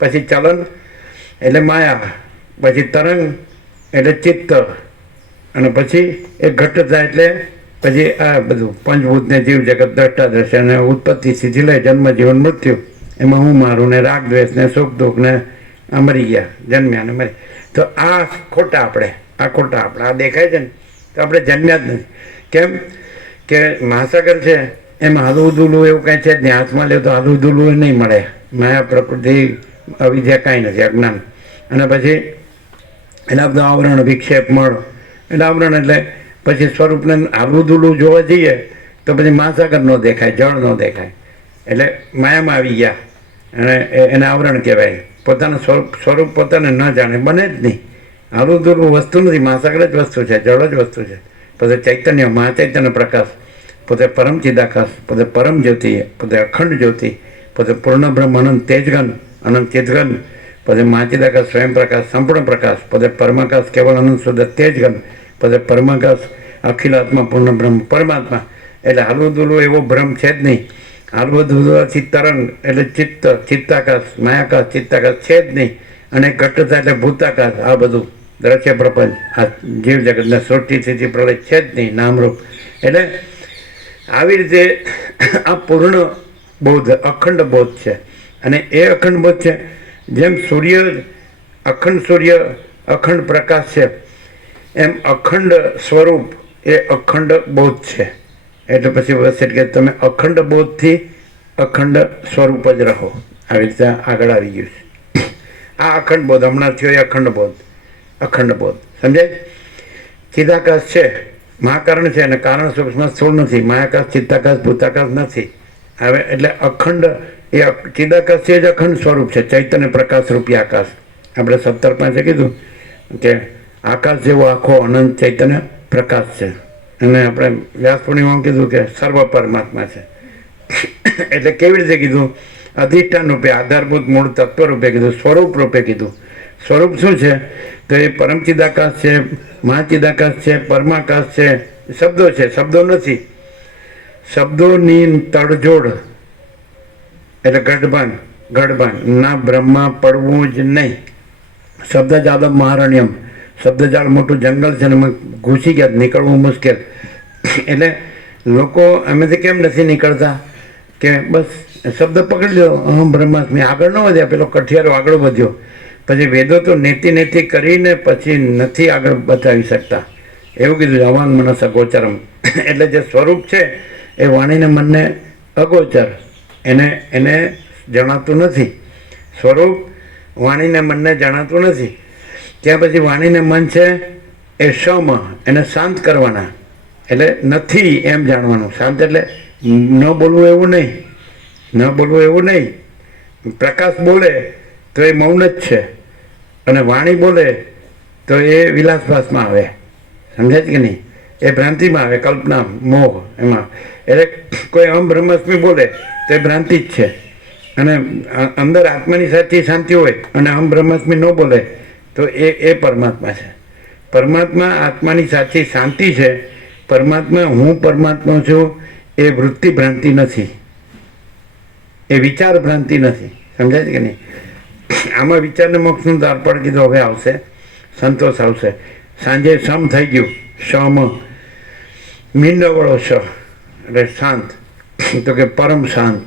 પછી ચલન એટલે માયા, પછી તરંગ એટલે ચિત્ત, અને પછી એ ઘટતા એટલે પછી આ બધું પંચભૂતને જીવ જગત દ્રષ્ટા દ્રશ્ય અને ઉત્પત્તિ સ્થિતિ લઈ જન્મ જીવન મૃત્યુ, એમાં હું મારું ને રાગ દ્વેષ ને સુખ દુઃખ ને આ મરી ગયા, જન્મ્યા ને મરી. તો આ ખોટા આપણે, આ ખોટા આપણે. આ દેખાય છે ને તો આપણે જન્મ્યા જ નથી. કેમ કે મહાસાગર છે એમાં હાલવું દૂલવું એવું કાંઈ છે જ નહીં. હાથમાં લે તો હાલવું દૂલવું નહીં મળે. માયા પ્રકૃતિ અવિદ્યા કાંઈ નથી, અજ્ઞાન. અને પછી એના બધા આવરણ વિક્ષેપ મળ એટલે આવરણ એટલે પછી સ્વરૂપને હાલવું દૂલવું જોવા જઈએ તો પછી મહાસાગર ન દેખાય, જળ ન દેખાય. એટલે માયામાં આવી ગયા અને એને આવરણ કહેવાય. પોતાનું સ્વરૂપ પોતાને ન જાણે, બને જ નહીં. હાલવું દૂલવું વસ્તુ નથી, મહાસાગર જ વસ્તુ છે, જળ જ વસ્તુ છે. પોતે ચૈતન્ય મહાચૈતન્ય પ્રકાશ, પોતે પરમ ચિદાકાશ, પોતે પરમ જ્યોતિ, પોતે અખંડ જ્યોતિ, પોતે પૂર્ણ બ્રહ્મ અનંત તેજગન અનંત ચિદગન, પોતે મહાચિદાકાશ સ્વયં પ્રકાશ સંપૂર્ણ પ્રકાશ, પોતે પરમાકાશ કેવળ અનંત શુદ્ધ તેજગન, પોતે પરમાકાશ અખિલાત્મા પૂર્ણ બ્રહ્મ પરમાત્મા. એટલે હાલવું દૂલવું એવો ભ્રમ છે જ નહીં. હાલવું દૂલવાથી તરંગ એટલે ચિત્તાકાશ માયાકાશ ચિત્તાકાશ છે જ નહીં. અને ઘટતા એટલે ભૂતાકાશ, આ બધું દ્રશ્ય પ્રપંચ આ જીવ જગતને સૃષ્ટિ સ્થિતિ પ્રલય છે જ નહીં, નામરૂપ. એટલે આવી રીતે આ પૂર્ણ બોધ અખંડ બોધ છે. અને એ અખંડ બોધ છે જેમ સૂર્ય અખંડ પ્રકાશ છે, એમ અખંડ સ્વરૂપ એ અખંડ બોધ છે. એટલે પછી વસિત કે તમે અખંડ બોધથી અખંડ સ્વરૂપ જ રહો. આવી રીતે આગળ આવી ગયું છે આ અખંડ બોધ. હમણાં થયો એ અખંડ બોધ સમજાય. ચિદાકાશ છે, મહાકારણ છે, અને કારણ સૂક્ષ્મ સ્થૂળ નથી. માયાકાશ ચિત્તાકાશ ભૂતાકાશ નથી. હવે એટલે અખંડ એ ચિદાકાશ છે જ અખંડ સ્વરૂપ છે, ચૈતન્ય પ્રકાશ રૂપી આકાશ. આપણે 17 કીધું કે આકાશ જેવો આખો અનંત ચૈતન્ય પ્રકાશ છે. અને આપણે વ્યાસ પૂર્ણિમામાં કીધું કે સર્વ પરમાત્મા છે. એટલે કેવી રીતે કીધું? અધિષ્ઠાન રૂપે, આધારભૂત મૂળ તત્વ રૂપે કીધું, સ્વરૂપ રૂપે કીધું. સ્વરૂપ શું છે? તો એ પરમચિદાકાશ છે, મહાચિદાકાશ છે, પરમાકાશ છે. શબ્દો છે, શબ્દો નથી. શબ્દોની તડજોડ એટલે ગઢબાન ના બ્રહ્મા પડવું જ નહીં. શબ્દજાળ મહારણ્યમ, શબ્દજાળ મોટું જંગલ છે ને એમાં ઘૂસી ગયા, નીકળવું મુશ્કેલ. એટલે લોકો એમાંથી કેમ નથી નીકળતા કે બસ શબ્દ પકડી લો, અહમ બ્રહ્માસ્મિ, આગળ ન વધ્યા. પેલો કઠિયારો આગળ વધ્યો. પછી વેદો તો નેતિ કરીને પછી નથી આગળ બતાવી શકતા. એવું કીધું અવાંગ મનસ અગોચરમ. એટલે જે સ્વરૂપ છે એ વાણીને મનને અગોચર, એને જણાતું નથી. સ્વરૂપ વાણીને મનને જણાતું નથી. ત્યાં પછી વાણીને મન છે એ શમ, એને શાંત કરવાના. એટલે નથી એમ જાણવાનું. શાંત એટલે ન બોલવું એવું નહીં. પ્રકાશ બોલે તો એ મૌન જ છે, અને વાણી બોલે તો એ વિલાસભાસમાં આવે. સમજાય કે નહીં? એ ભ્રાંતિમાં આવે, કલ્પના મોહ એમાં. એટલે કોઈ અહમ બ્રહ્માસ્મિ બોલે તો એ ભ્રાંતિ જ છે. અને અંદર આત્માની સાચી શાંતિ હોય અને અહમ બ્રહ્માસ્મિ ન બોલે તો એ પરમાત્મા છે. પરમાત્મા આત્માની સાચી શાંતિ છે. પરમાત્મા હું પરમાત્મા છું એ વૃત્તિ ભ્રાંતિ નથી, એ વિચાર ભ્રાંતિ નથી. સમજાય છે કે નહીં? આમાં વિચારને મોક્ષનું દાર્પણ કીધું. હવે આવશે સંતોષ આવશે. સાંજે સમ થઈ ગયું, સમ મીંડવળો સ એટલે શાંત, તો કે પરમ શાંત.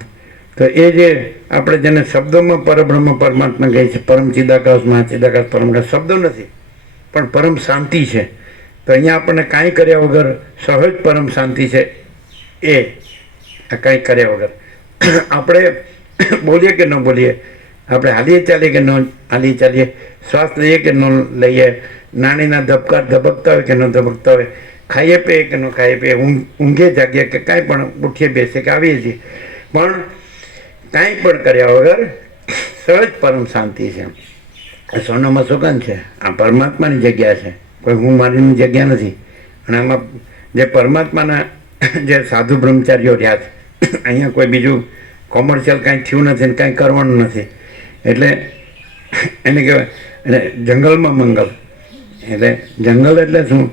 તો એ જે આપણે જેને શબ્દોમાં પરબ્રહ્મ પરમાત્મા કહે છે, પરમ ચિદાકાશ મહાચિદાકાશ પરમ, શબ્દો નથી પણ પરમ શાંતિ છે. તો અહીંયા આપણને કાંઈ કર્યા વગર સહજ પરમ શાંતિ છે. એ કાંઈ કર્યા વગર આપણે બોલીએ કે ન બોલીએ આપણે હાલીએ ચાલીએ કે ન હાલીએ ચાલીએ, શ્વાસ લઈએ કે ન લઈએ, નાનીના ધબકાર ધબકતા હોય કે ન ધબકતા હોય, ખાઈએ પીએ કે ન ખાઈએ પીએ, ઊંઘે જાગીએ કે કાંઈ પણ ઉઠીએ બેસીએ કે આવીએ છીએ, પણ કાંઈ પણ કર્યા વગર સહજ પરમ શાંતિ છે. સોનામાં સુગંધ છે. આ પરમાત્માની જગ્યા છે, કોઈ હું મારીની જગ્યા નથી. અને આમાં જે પરમાત્માના જે સાધુ બ્રહ્મચારીઓ રહ્યા છે, અહીંયા કોઈ બીજું કોમર્શિયલ કાંઈ થયું નથી ને કાંઈ કરવાનું નથી. એટલે એને કહેવાય એટલે જંગલમાં મંગલ. એટલે જંગલ એટલે શું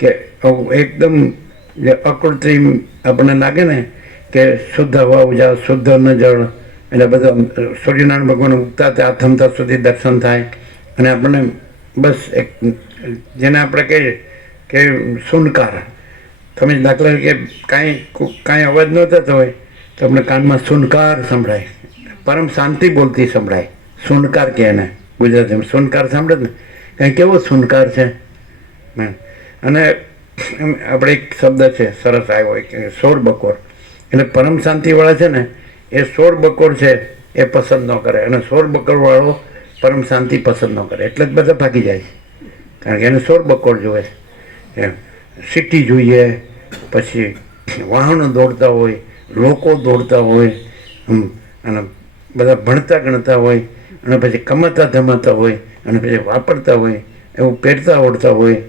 કે એકદમ જે અકૃત્રિમ આપણને લાગે ને કે શુદ્ધ હવા ઉજાવ, શુદ્ધ ન જળ, એટલે બધું સૂર્યનારાયણ ભગવાન ઉગતા ત્યાં થમતા સુધી દર્શન થાય. અને આપણને બસ એક જેને આપણે કહીએ કે સુનકાર. તમે દાખલા તરીકે કાંઈ અવાજ ન થતો હોય તો આપણે કાનમાં સુનકાર સંભળાય, પરમ શાંતિ બોલતી સંભળાય. સુનકાર કહે એને ગુજરાતીમાં, સુનકાર સાંભળે ને કાંઈ કેવો સુનકાર છે. અને આપણે એક શબ્દ છે સરસ આવ્યો કે સોળ બકોર. એટલે પરમ શાંતિવાળા છે ને એ સોળ બકોર છે એ પસંદ ન કરે, અને સોળ બકોરવાળો પરમ શાંતિ પસંદ ન કરે. એટલે જ બધા ભાગી જાય છે, કારણ કે એને સોળ બકોર જોવે છે. એમ સિટી જોઈએ, પછી વાહનો દોડતા હોય, લોકો દોડતા હોય, અને બધા ભણતા ગણતા હોય, અને પછી કમાતા ધમાતા હોય, અને પછી વાપરતા હોય, એવું પહેરતા ઓઢતા હોય,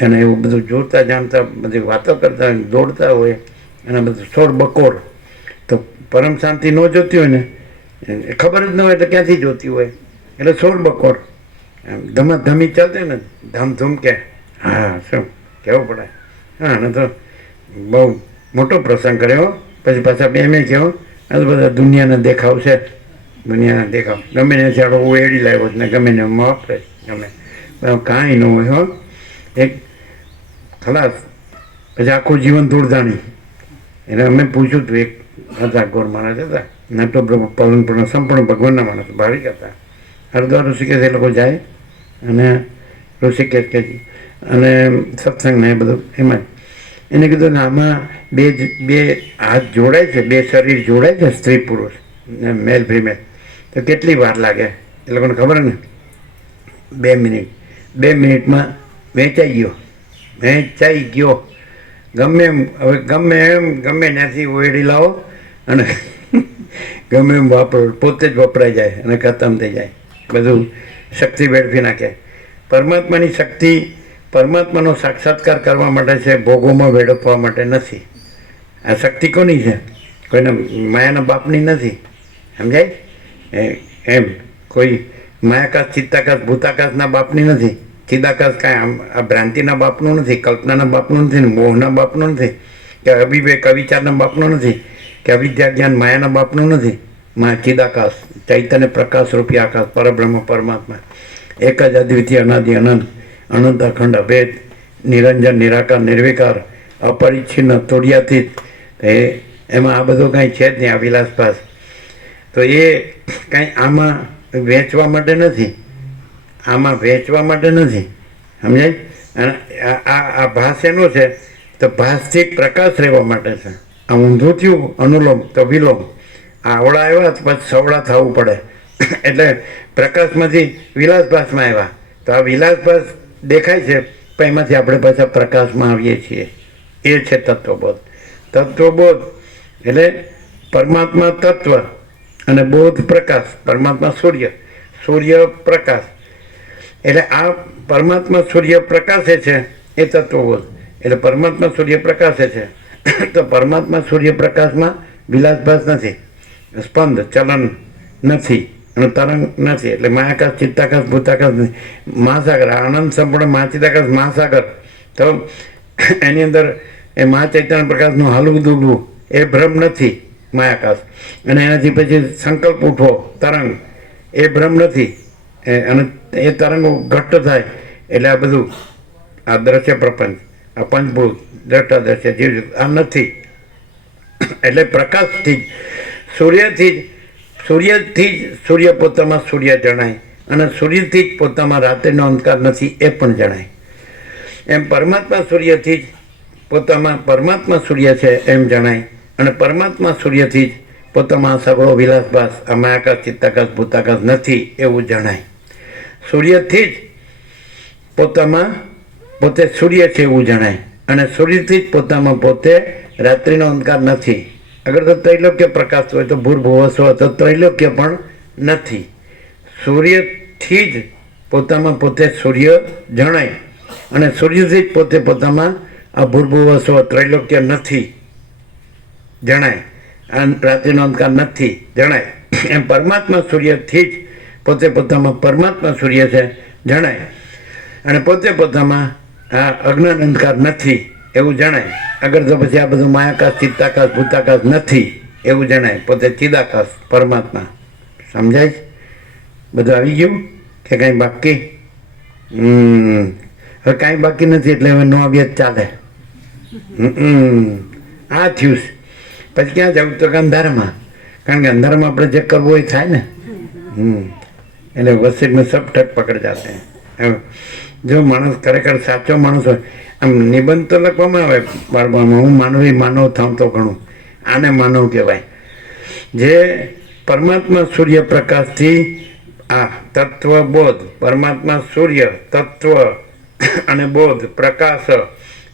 અને એવું બધું જોતા જાણતા બધી વાતો કરતા હોય, દોડતા હોય, અને બધું સોળ બકોર. તો પરમ શાંતિ ન જોતી હોય ને, ખબર જ ન હોય એટલે ક્યાંથી જોતી હોય. એટલે સોળ બકોર ધમાધમી ચાલતી ને, ધામધૂમ કે હા શું કહેવું પડે. હા, અને તો બહુ મોટો પ્રસંગ કર્યો. પછી પાછા બે મેં કહો આ તો બધા દુનિયાના દેખાવ છે, દુનિયાના દેખાવ. ગમે ને ચાડો હું એડી લાવ્યો જ ને ગમે ને વાપરે ગમે, કાંઈ ન હોય. હો એક ખલાસ. પછી આખું જીવન ધૂળધાણી. એટલે અમે પૂછ્યું હતું, એક હતા ગોર માણસ હતા, નટો પાલન પણ સંપૂર્ણ ભગવાનના માણસ ભાવિક હતા. હરિદ્વાર ઋષિકેશ એ લોકો જાય, અને ઋષિકેશ કે અને સત્સંગ ને એ બધું એમાં એને કીધું ને આમાં બે હાથ જોડાય છે, બે શરીર જોડાય છે, સ્ત્રી પુરુષ મેલ ફિમેલ, તો કેટલી વાર લાગે? એ લોકોને ખબર ને 2 મિનિટ. 2 મિનિટમાં વેચાઈ ગયો. ગમે એમ હવે ગમે ત્યાંથી ઓયડી લાવો અને ગમે એમ વાપરો, પોતે જ વપરાઈ જાય અને ખતમ થઈ જાય. બધું શક્તિ વેડફી નાખે. પરમાત્માની શક્તિ પરમાત્માનો સાક્ષાત્કાર કરવા માટે છે, ભોગોમાં વેડફવા માટે નથી. આ શક્તિ કોની છે? કોઈના માયાના બાપની નથી. સમજાય? એમ કોઈ માયાકાશ, ચિત્તાકાશ, ભૂતાકાશના બાપની નથી. ચિદાકાશ કાંઈ આ ભ્રાંતિના બાપનું નથી, કલ્પનાના બાપનું નથી, મોહના બાપનું નથી, કે અભિવેક અવિચારના બાપનું નથી, કે અવિદ્યા જ્ઞાન માયાના બાપનું નથી. ચિદાકાશ, ચૈતન્ય પ્રકાશ રૂપી આકાશ, પરબ્રહ્મ પરમાત્મા એક જ અદ્વિતીય અનાદિ અનંત, અનંત અખંડ અભેદ, નિરંજન નિરાકાર નિર્વિકાર, અપરિચ્છિન્ન તોડિયાતીત. એમાં આ બધું કાંઈ છે જ નહીં, આ વિલાસભાસ. તો એ કાંઈ આમાં વેચવા માટે નથી, આમાં વેચવા માટે નથી. સમજાય? અને આ ભાસ એનો છે તો ભાસથી પ્રકાશ રહેવા માટે છે. આ ઊંધું થયું અનુલોમ તો વિલોમ, આવડા આવ્યા તો પછી સવડા થવું પડે. એટલે પ્રકાશમાંથી વિલાસભાસમાં આવ્યા, તો આ વિલાસભાસ દેખાય છે, પણ એમાંથી આપણે પાછા પ્રકાશમાં આવીએ છીએ. એ છે તત્વબોધ. તત્વબોધ એટલે પરમાત્મા તત્વ અને બોધ પ્રકાશ. પરમાત્મા સૂર્ય, સૂર્ય પ્રકાશ. એટલે આ પરમાત્મા સૂર્ય પ્રકાશે છે એ તત્વબોધ. એટલે પરમાત્મા સૂર્ય પ્રકાશે છે તો પરમાત્મા સૂર્ય પ્રકાશમાં વિલાસભાસ નથી, સ્પંદ ચલન નથી, અને તરંગ નથી. એટલે માયાકાશ, ચિત્તાકાશ, ભૂતાકાશ નથી. મહાસાગર, આનંદ સંપૂર્ણ મહાચિત્તાકાશ મહાસાગર. તો એની અંદર એ મહાચૈતન્ય પ્રકાશનું હાલવું દુલવું એ ભ્રમ નથી, માયાકાશ. અને એનાથી પછી સંકલ્પ ઉઠવો તરંગ, એ ભ્રમ નથી. અને એ તરંગો ઘટ્ટ થાય એટલે આ બધું આ દ્રશ્ય પ્રપંચ, આ પંચભૂત દ્રષ્ટા દ્રશ્ય જીવ આ નથી. એટલે પ્રકાશથી જ સૂર્યથી જ સૂર્ય પોતામાં સૂર્ય જણાય, અને સૂર્યથી જ પોતામાં રાત્રિનો અંધકાર નથી એ પણ જણાય. એમ પરમાત્મા સૂર્યથી જ પોતામાં પરમાત્મા સૂર્ય છે એમ જણાય, અને પરમાત્મા સૂર્યથી જ પોતામાં સગળો વિલાસભાસ આ માયાકાશ ચિત્તાકાશ ભૂતાકાશ નથી એવું જણાય. સૂર્યથી જ પોતામાં પોતે સૂર્ય છે એવું જણાય અને સૂર્યથી જ પોતામાં પોતે રાત્રિનો અંધકાર નથી. અગર તો ત્રૈલોક્ય પ્રકાશ હોય તો ભૂર્ભુવસ્વ તો ત્રૈલોક્ય પણ નથી. સૂર્યથી જ પોતામાં પોતે સૂર્ય જણાય અને સૂર્યથી જ પોતે પોતામાં આ ભૂર્ભુવસ્વ ત્રૈલોક્ય નથી જણાય. આ રાત્રિનો અંધકાર નથી જણાય. એમ પરમાત્મા સૂર્યથી જ પોતે પોતામાં પરમાત્મા સૂર્ય છે જણાય અને પોતે પોતામાં આ અજ્ઞાન અંધકાર નથી એવું જણાય. અગર તો પછી આ બધું માયાકાશ ચિત્તાકાશ ભૂતાકાશ નથી એવું જણાય. પોતે ચિદાકાશ પરમાત્મા. સમજાય? બધું આવી ગયું કે કાંઈ બાકી? હવે કાંઈ બાકી નથી એટલે હવે ન આવીએ જ ચાલે. આ થયું છે. પછી ક્યાં જવું તો કે અંધારામાં, કારણ કે અંધારામાં આપણે જે કરવું હોય થાય ને. એટલે વસીમાં સબ ઠક પકડ જાતે. જો માણસ ખરેખર સાચો માણસ હોય, આમ નિબંધ તો લખવામાં આવે બાળપણમાં, હું માનવી માનવ થાવ તો ઘણું. આને માનવ કહેવાય. જે પરમાત્મા સૂર્ય પ્રકાશથી આ તત્વ બોધ, પરમાત્મા સૂર્ય તત્વ અને બોધ પ્રકાશ,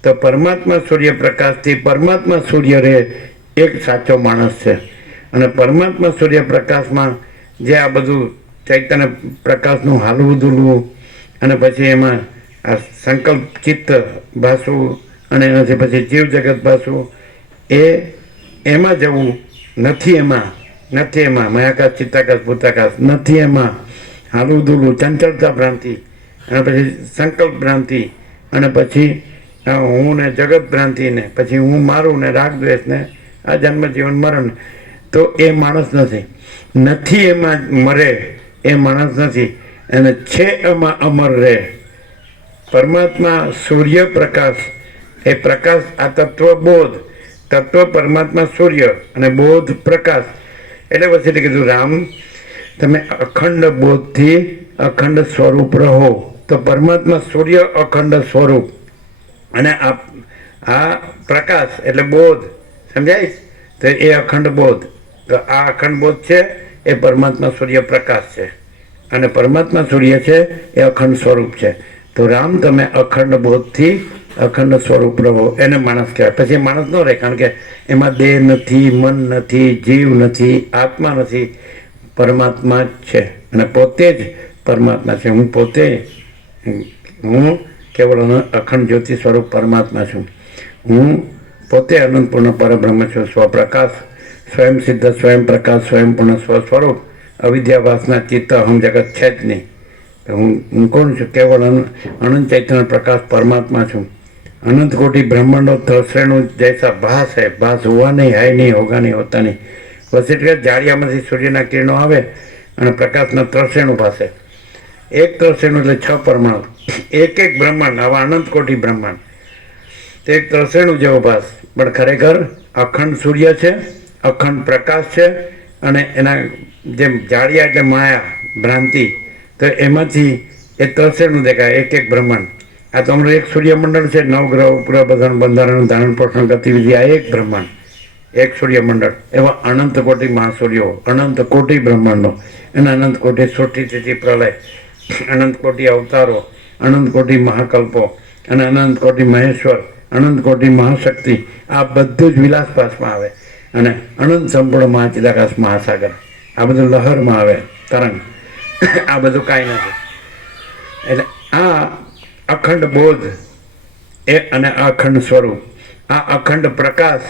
તો પરમાત્મા સૂર્ય પ્રકાશથી પરમાત્મા સૂર્ય રે એક સાચો માણસ છે. અને પરમાત્મા સૂર્ય પ્રકાશમાં જે આ બધું ચૈતન્ય પ્રકાશનું હાલવું દૂલવું અને પછી એમાં આ સંકલ્પ ચિત્ત ભાસવું અને એનાથી પછી જીવ જગત ભાસવું, એમાં જવું નથી. એમાં માયાકાશ ચિત્તાકાશ ભૂતાકાશ નથી. એમાં હાલવું દૂલવું, ચંચળતા ભ્રાંતિ અને પછી સંકલ્પ ભ્રાંતિ અને પછી હું ને જગત ભ્રાંતિ ને પછી હું મારું ને રાગ દ્વેષ ને આ જન્મ જીવન મરણ, તો એ માણસ નથી. એમાં મરે એ માણસ નથી. અને છે એમાં અમર રહે. પરમાત્મા સૂર્ય પ્રકાશ, એ પ્રકાશ આ તત્વ બોધ, તત્વ પરમાત્મા સૂર્ય અને બોધ પ્રકાશ. એટલે પછી કીધું રામ તમે અખંડ બોધથી અખંડ સ્વરૂપ રહો. તો પરમાત્મા સૂર્ય અખંડ સ્વરૂપ અને આ પ્રકાશ એટલે બોધ. સમજાય? તો એ અખંડ બોધ. તો આ અખંડ બોધ છે એ પરમાત્મા સૂર્ય પ્રકાશ છે અને પરમાત્મા સૂર્ય છે એ અખંડ સ્વરૂપ છે. તો રામ તમે અખંડ બોધથી અખંડ સ્વરૂપ રહો, એને માણસ કહેવાય. પછી માણસ ન રહે, કારણ કે એમાં દેહ નથી, મન નથી, જીવ નથી, આત્મા નથી, પરમાત્મા જ છે અને પોતે જ પરમાત્મા છે. હું કેવળ અખંડ જ્યોતિ સ્વરૂપ પરમાત્મા છું. હું પોતે અનંતપૂર્ણ પરબ્રહ્મ છું, સ્વપ્રકાશ, સ્વયં સિદ્ધ, સ્વયં પ્રકાશ, સ્વયંપૂર્ણ સ્વસ્વરૂપ, અવિદ્યા વાસના ચિત્ત અહમ જગત છે જ નહીં. હું કોણ છું? કેવળ અનંત ચૈતન્ય પ્રકાશ પરમાત્મા છું. अनंत कोटि ब्रह्मांडो त्रिश्रेणु जैसा भास है, भास हुआ नहीं, है नहीं, होगा नहीं, होता नहीं. बस એટલે જાળિયામાંથી સૂર્યના કિરણો આવે અને પ્રકાશના ત્રિશ્રેણુ ભાસે. એક ત્રિશ્રેણુ એટલે 6 પરમાણુ, એક એક બ્રહ્માંડ, આવા અનંત કોટી બ્રહ્માંડ. તે એક ત્રિશ્રેણુ જેવો ભાસ, પણ ખરેખર અખંડ સૂર્ય છે, અખંડ પ્રકાશ છે અને એના જેમ જાળિયા એટલે માયા ભ્રાંતિ, તો એમાંથી એ ત્રિશ્રેણુ દેખાય, એક એક બ્રહ્માંડ. આ તો અમારું એક સૂર્યમંડળ છે, નવગ્રહ ઉપગ્રહ બધાનું બંધારણ ધારણ પોષણ ગતિવિધિ, આ એક બ્રહ્માંડ, એક સૂર્યમંડળ. એવા અનંત કોટી મહાસૂર્યો, અનંત કોટી બ્રહ્માંડો અને અનંત કોટી સૃષ્ટિ સ્થિતિ પ્રલય, અનંત કોટી અવતારો, અનંત કોટી મહાકલ્પો અને અનંત કોટી મહેશ્વર, અનંત કોટી મહાશક્તિ, આ બધું જ વિલાસપાસમાં આવે. અને અનંત સંપૂર્ણ મહાચિદાકાશ મહાસાગર, આ બધું લહરમાં આવે, તરંગ. આ બધું કાંઈ નથી. એટલે આ અખંડ બોધ એ અને અખંડ સ્વરૂપ, આ અખંડ પ્રકાશ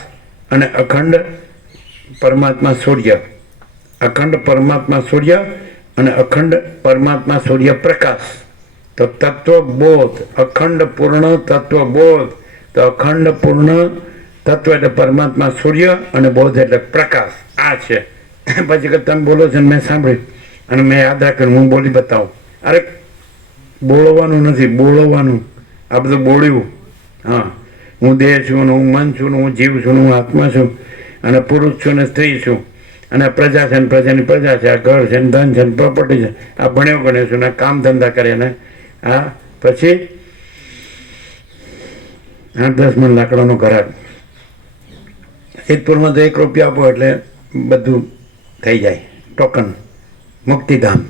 અને અખંડ પરમાત્મા સૂર્ય, અખંડ પરમાત્મા સૂર્ય અને અખંડ પરમાત્મા સૂર્ય પ્રકાશ. તો તત્વ બોધ, અખંડ પૂર્ણ તત્વ બોધ. તો અખંડ પૂર્ણ તત્વ એટલે પરમાત્મા સૂર્ય અને બોધ એટલે પ્રકાશ. આ છે. પછી કે તમે બોલો છો ને મેં સાંભળ્યું અને મેં યાદ રાખ્યું, હું બોલી બતાવું. અરે બોલવાનું નથી, બોલવાનું. આ બધું બોલ્યું. હા, હું દેહ છું ને હું મન છું ને હું જીવ છું ને હું આત્મા છું અને પુરુષ છું ને સ્ત્રી છું અને પ્રજા છે ને પ્રજાની પ્રજા છે, આ ઘર છે ને ધન છે ને પ્રોપર્ટી છે, આ ભણ્યો ગણ્યો છું ને કામ ધંધા કરે ને આ પછી 8-10 મણ લાકડાનો ઘરાક. સિદ્ધપુરમાં તો 1 રૂપિયા આપો એટલે બધું થઈ જાય. ટોકન મુક્તિધામ.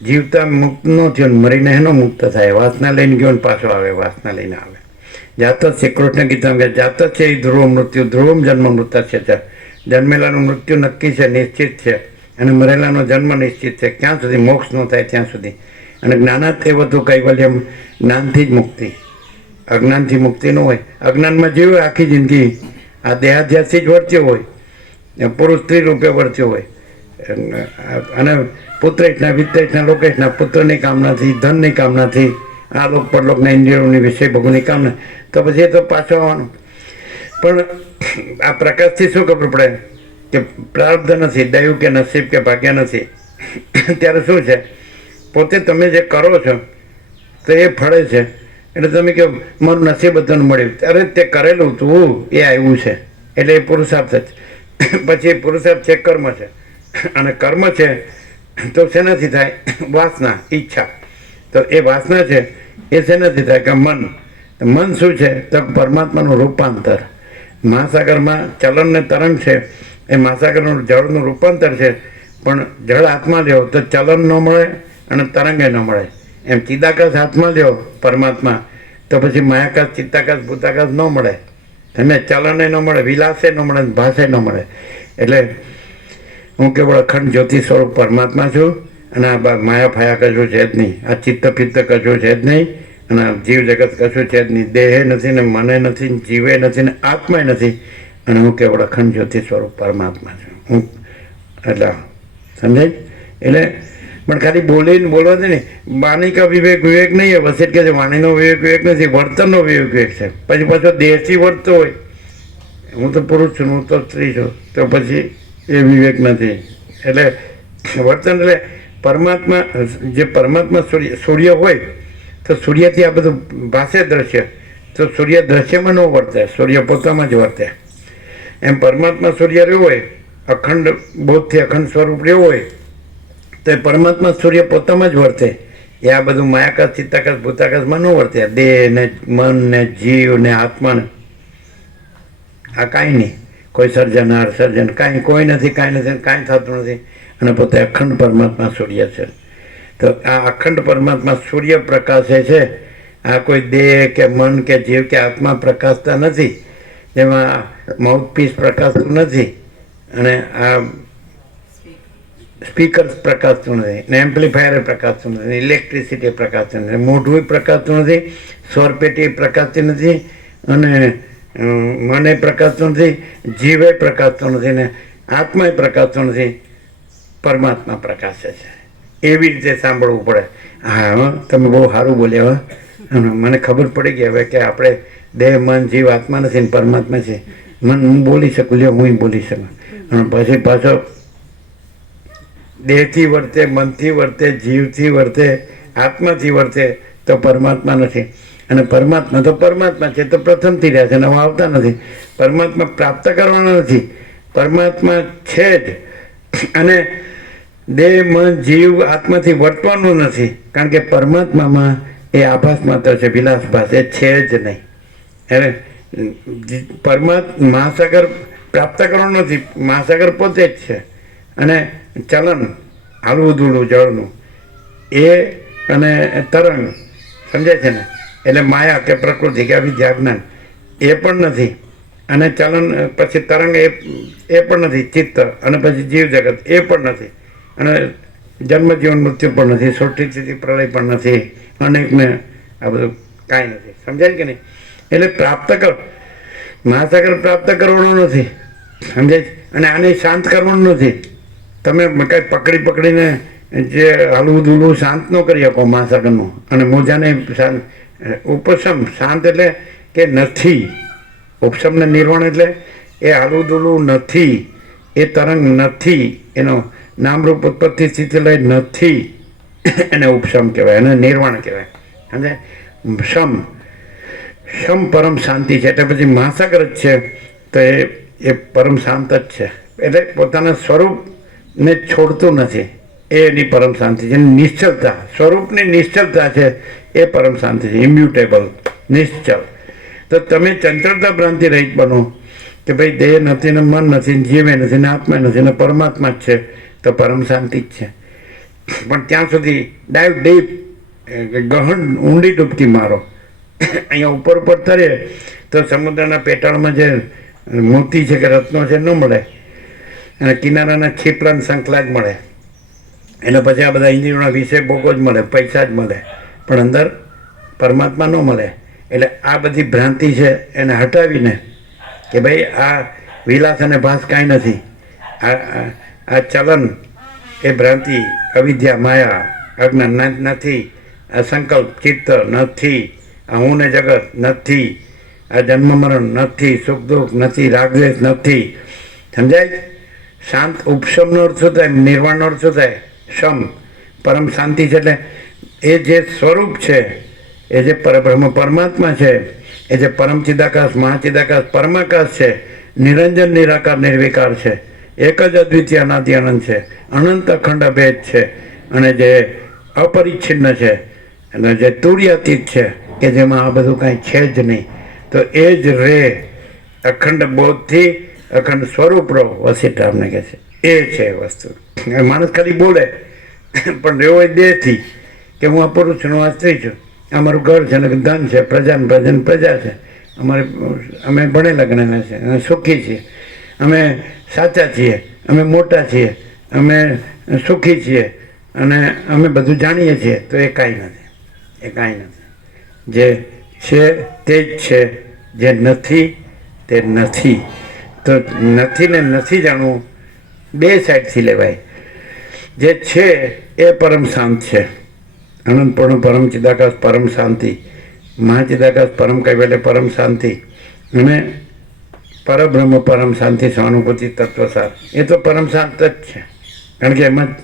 જીવતા મુક્ત ન થયો ને મરીને એનો મુક્ત થાય. વાસના લઈને ગયો ને પાછો આવે, વાસના લઈને આવે. જાત જ છે, કૃષ્ણ ગીતામાં કહે જાત જ છે એ ધ્રુવ મૃત્યુ, ધ્રુવમ જન્મ મૃત્યુ છે. જન્મેલાનું મૃત્યુ નક્કી છે, નિશ્ચિત છે, અને મરેલાનો જન્મ નિશ્ચિત છે. ક્યાં સુધી? મોક્ષ ન થાય ત્યાં સુધી. અને જ્ઞાનાત એ વધુ કૈવલ્યમ, જ્ઞાનથી જ મુક્તિ. અજ્ઞાનથી મુક્તિ ન હોય. અજ્ઞાનમાં જીવે આખી જિંદગી આ દેહાધ્યાસથી જ વર્ત્યો હોય, પુરુષ સ્ત્રી રૂપે વર્ત્યો હોય, અને પુત્રેશના વિત્તેશના લોકેશના, પુત્રની કામનાથી, ધનની કામનાથી, આ લોક પરલોકના ઇન્દ્રિયોની વિષય ભોગની કામના, તો પછી એ તો પાછો આવવાનું. પણ આ પ્રકાશથી શું ખબર પડે કે પ્રારબ્ધ નથી, દૈવ કે નસીબ કે ભાગ્ય નથી. ત્યારે શું છે? પોતે તમે જે કરો છો તો એ ફળે છે. એટલે તમે કહો મારું નસીબ બધાને મળ્યું, ત્યારે તે કરેલું તું એ આવ્યું છે, એટલે એ પુરુષાર્થ જ. પછી એ પુરુષાર્થ છે કર્મ છે, અને કર્મ છે તો શેનાથી થાય? વાસના, ઈચ્છા. તો એ વાસના છે એ શેનાથી થાય? કે મન. મન શું છે? તો પરમાત્માનું રૂપાંતર. મહાસાગરમાં ચલન ને તરંગ છે, એ મહાસાગરનું જળનું રૂપાંતર છે. પણ જળ હાથમાં લ્યો તો ચલન ન મળે અને તરંગે ન મળે. એમ ચિદાકાશ હાથમાં લ્યો પરમાત્મા, તો પછી માયાકાશ, ચિત્તાકાશ, ભૂતાકાશ ન મળે. તમે ચલને ન મળે, વિલાસે ન મળે, ભાષે ન મળે. એટલે હું કેવળ અખંડ જ્યોતિ સ્વરૂપ પરમાત્મા છું, અને આ માયા ફાયા કશું છે જ નહીં, આ ચિત્ત પિત્ત કશું છે જ નહીં, અને જીવ જગત કશું છે જ નહીં. દેહે નથી ને મને નથી ને જીવે નથી ને આત્માય નથી, અને હું કેવળ અખંડ જ્યોતિ સ્વરૂપ પરમાત્મા છું. હું એટલે સમજાય? એટલે પણ ખાલી બોલીને બોલવા દે ને. વાણી કા વિવેક વિવેક નહીં હોય. વસેટ કે છે વાણીનો વિવેક વિવેક નથી, વર્તનનો વિવેક વિવેક છે. પછી પાછો દેહથી વર્તતો હોય, હું તો પુરુષ છું, હું તો સ્ત્રી છું, તો પછી એ વિવેક નથી. એટલે વર્તન એટલે પરમાત્મા, જે પરમાત્મા સૂર્ય હોય તો સૂર્યથી આ બધું ભાષે દ્રશ્ય, તો સૂર્ય દ્રશ્યમાં ન વર્તે, સૂર્ય પોતામાં જ વર્તે. એમ પરમાત્મા સૂર્ય રહ્યો હોય, અખંડ બોધથી અખંડ સ્વરૂપ રહ્યો હોય, તો એ પરમાત્મા સૂર્ય પોતામાં જ વર્તે. એ આ બધું માયાકાશ, ચિત્તાકાશ, ભૂતાકાશમાં ન વર્તે. દેહ ને મન ને જીવ ને આત્માને આ કાંઈ નહીં. કોઈ સર્જનાર સર્જન કાંઈ, કોઈ નથી, કાંઈ નથી, કાંઈ થતું નથી. અને પોતે અખંડ પરમાત્મા સૂર્ય છે. તો આ અખંડ પરમાત્મા સૂર્ય પ્રકાશે છે. આ કોઈ દેહ કે મન કે જીવ કે આત્મા પ્રકાશતા નથી, જેમાં માઉથપીસ પ્રકાશતું નથી, અને આ સ્પીકર પ્રકાશતું નથી, ને એમ્પ્લીફાયર પ્રકાશતું નથી, ઇલેક્ટ્રિસિટી પ્રકાશતું નથી, મોઢું પ્રકાશતું નથી, સ્વરપેટી પ્રકાશતી નથી, અને મને પ્રકાશતું નથી, જીવે પ્રકાશતું નથી, ને આત્માએ પ્રકાશતું નથી. પરમાત્મા પ્રકાશે છે. એવી રીતે સાંભળવું પડે. હા, તમે બહુ સારું બોલ્યા. મને ખબર પડી ગઈ હવે કે આપણે દેહ મન જીવ આત્મા નથી ને પરમાત્મા છે. હું બોલી શકું, લ્યો હું બોલી શકું. અને પછી પાછો દેહથી વર્તે, મનથી વર્તે, જીવથી વર્તે, આત્માથી વર્તે, તો પરમાત્મા નથી. અને પરમાત્મા તો પરમાત્મા છે, તો પ્રથમથી રહ્યા છે, નવા આવતા નથી. પરમાત્મા પ્રાપ્ત કરવાના નથી, પરમાત્મા છે જ. અને દેહ મન જીવ આત્માથી વર્તવાનું નથી, કારણ કે પરમાત્મામાં એ આભાસ માત્ર છે, વિલાસભાસ, એ છે જ નહીં. એટલે મહાસાગર પ્રાપ્ત કરવાનો નથી, મહાસાગર પોતે જ છે. અને ચલન, હાલવું દૂડું જળનું, એ અને તરંગ, સમજાય છે ને? એટલે માયા કે પ્રકૃતિ કે વિદ્યા એ પણ નથી. અને ચલન પછી તરંગ એ પણ નથી. ચિત્ત અને પછી જીવ જગત એ પણ નથી. અને જન્મ જીવન મૃત્યુ પણ નથી. સૃષ્ટિ સ્થિતિ પ્રલય પણ નથી. અનેકને આ બધું કાંઈ નથી. સમજાય કે નહીં? એટલે પ્રાપ્ત કર, મહાસાગર પ્રાપ્ત કરવાનો નથી, સમજાય? અને આને શાંત કરવાનું નથી. તમે કાંઈ પકડીને જે હલવું દૂલવું શાંત ન કરી શકો મહાસાગરનું. અને મોજાને શાંત, ઉપશમ શાંત એટલે કે નથી. ઉપશમ ને નિર્વાણ એટલે એ હલવું દૂલવું નથી, એ તરંગ નથી, એનો નામરૂપ ઉત્પત્તિ સ્થિતિ લઈ નથી, એને ઉપશમ કહેવાય, એને નિર્વાણ કહેવાય. સમજે? શમ પરમ શાંતિ છે. એટલે પછી મહાસાગર જ છે, તો એ પરમ શાંત જ છે. એટલે પોતાના સ્વરૂપને છોડતું નથી, એ એની પરમ શાંતિ છે. નિશ્ચલતા, સ્વરૂપની નિશ્ચલતા છે, એ પરમ શાંતિ છે. ઇમ્યુટેબલ, નિશ્ચલ. તો તમે ચંચળતા ભ્રાંતિ રહિત બનો, કે ભાઈ દેહ નથી ને મન નથી ને જીવે નથી ને આત્મા નથી ને પરમાત્મા જ છે, તો પરમ શાંતિ જ છે. પણ ત્યાં સુધી ડાઈવ ડીપ, ગહન ઊંડી ડૂબકી મારો. અહીંયા ઉપર ઉપર તરીએ તો સમુદ્રના પેટાળમાં જે મોતી છે કે રત્નો છે ન મળે, અને કિનારાના છીપલા સંકલા જ મળે. એના પછી આ બધા ઇન્દ્રિયોના વિષય ભોગો જ મળે, પૈસા જ મળે, પણ અંદર પરમાત્મા ન મળે. એટલે આ બધી ભ્રાંતિ છે એને હટાવીને કે ભાઈ આ વિલાસ અને ભાસ કાંઈ નથી, આ ચલન એ ભ્રાંતિ, અવિદ્યા, માયા, અજ્ઞાન નથી, આ સંકલ્પ ચિત્ત નથી, આ હું ને જગત નથી, આ જન્મ મરણ નથી, સુખ દુઃખ નથી, રાગદ્વેષ નથી. સમજાય? શાંત ઉપશમનો અર્થ શું થાય? નિર્વાણનો અર્થ શું થાય? શમ, પરમ શાંતિ છે. એટલે એ જે સ્વરૂપ છે, એ જે પરબ્રહ્મ પરમાત્મા છે, એ જે પરમ ચિદાકાશ, મહાચિદાકાશ, પરમાકાશ છે, નિરંજન નિરાકાર નિર્વિકાર છે, એક જ અદ્વિતીય અનાદિ અનંત છે, અનંત અખંડ અભેદ છે, અને જે અપરિચ્છિન્ન છે, અને જે તુર્યાતીત છે, કે જેમાં આ બધું કાંઈ છે જ નહીં, તો એ જ રે અખંડ બોધથી અખંડ સ્વરૂપ રહો. વસિષ્ઠ અમને કહે છે એ છે વસ્તુ. માણસ ખાલી બોલે, પણ રહેવો એ દેહથી કે હું આ પુરુષ છું, હું આ સ્ત્રી છું, અમારું ઘર છે ને ધન છે, પ્રજાને પ્રજન પ્રજા છે, અમે ભણેલા ગણેલા છે, અને સુખી છીએ, અમે સાચા છીએ, અમે મોટા છીએ, અમે સુખી છીએ, અને અમે બધું જાણીએ છીએ. તો એ કાંઈ નથી, એ કાંઈ નથી. જે છે તે જ છે, જે નથી તે નથી. તો નથી ને નથી જાણવું બે સાઈડથી લેવાય. જે છે એ પરમ શાંત છે, અનંતપૂર્ણ પરમ ચિદાકાશ પરમ શાંતિ, મહાચિદાકાશ પરમ કૈવલ્ય પરમ શાંતિ, અને પરબ્રહ્મ પરમ શાંતિ સ્વાનુભૂતિ તત્વસાર. એ તો પરમ શાંત જ છે, કારણ કે એમાં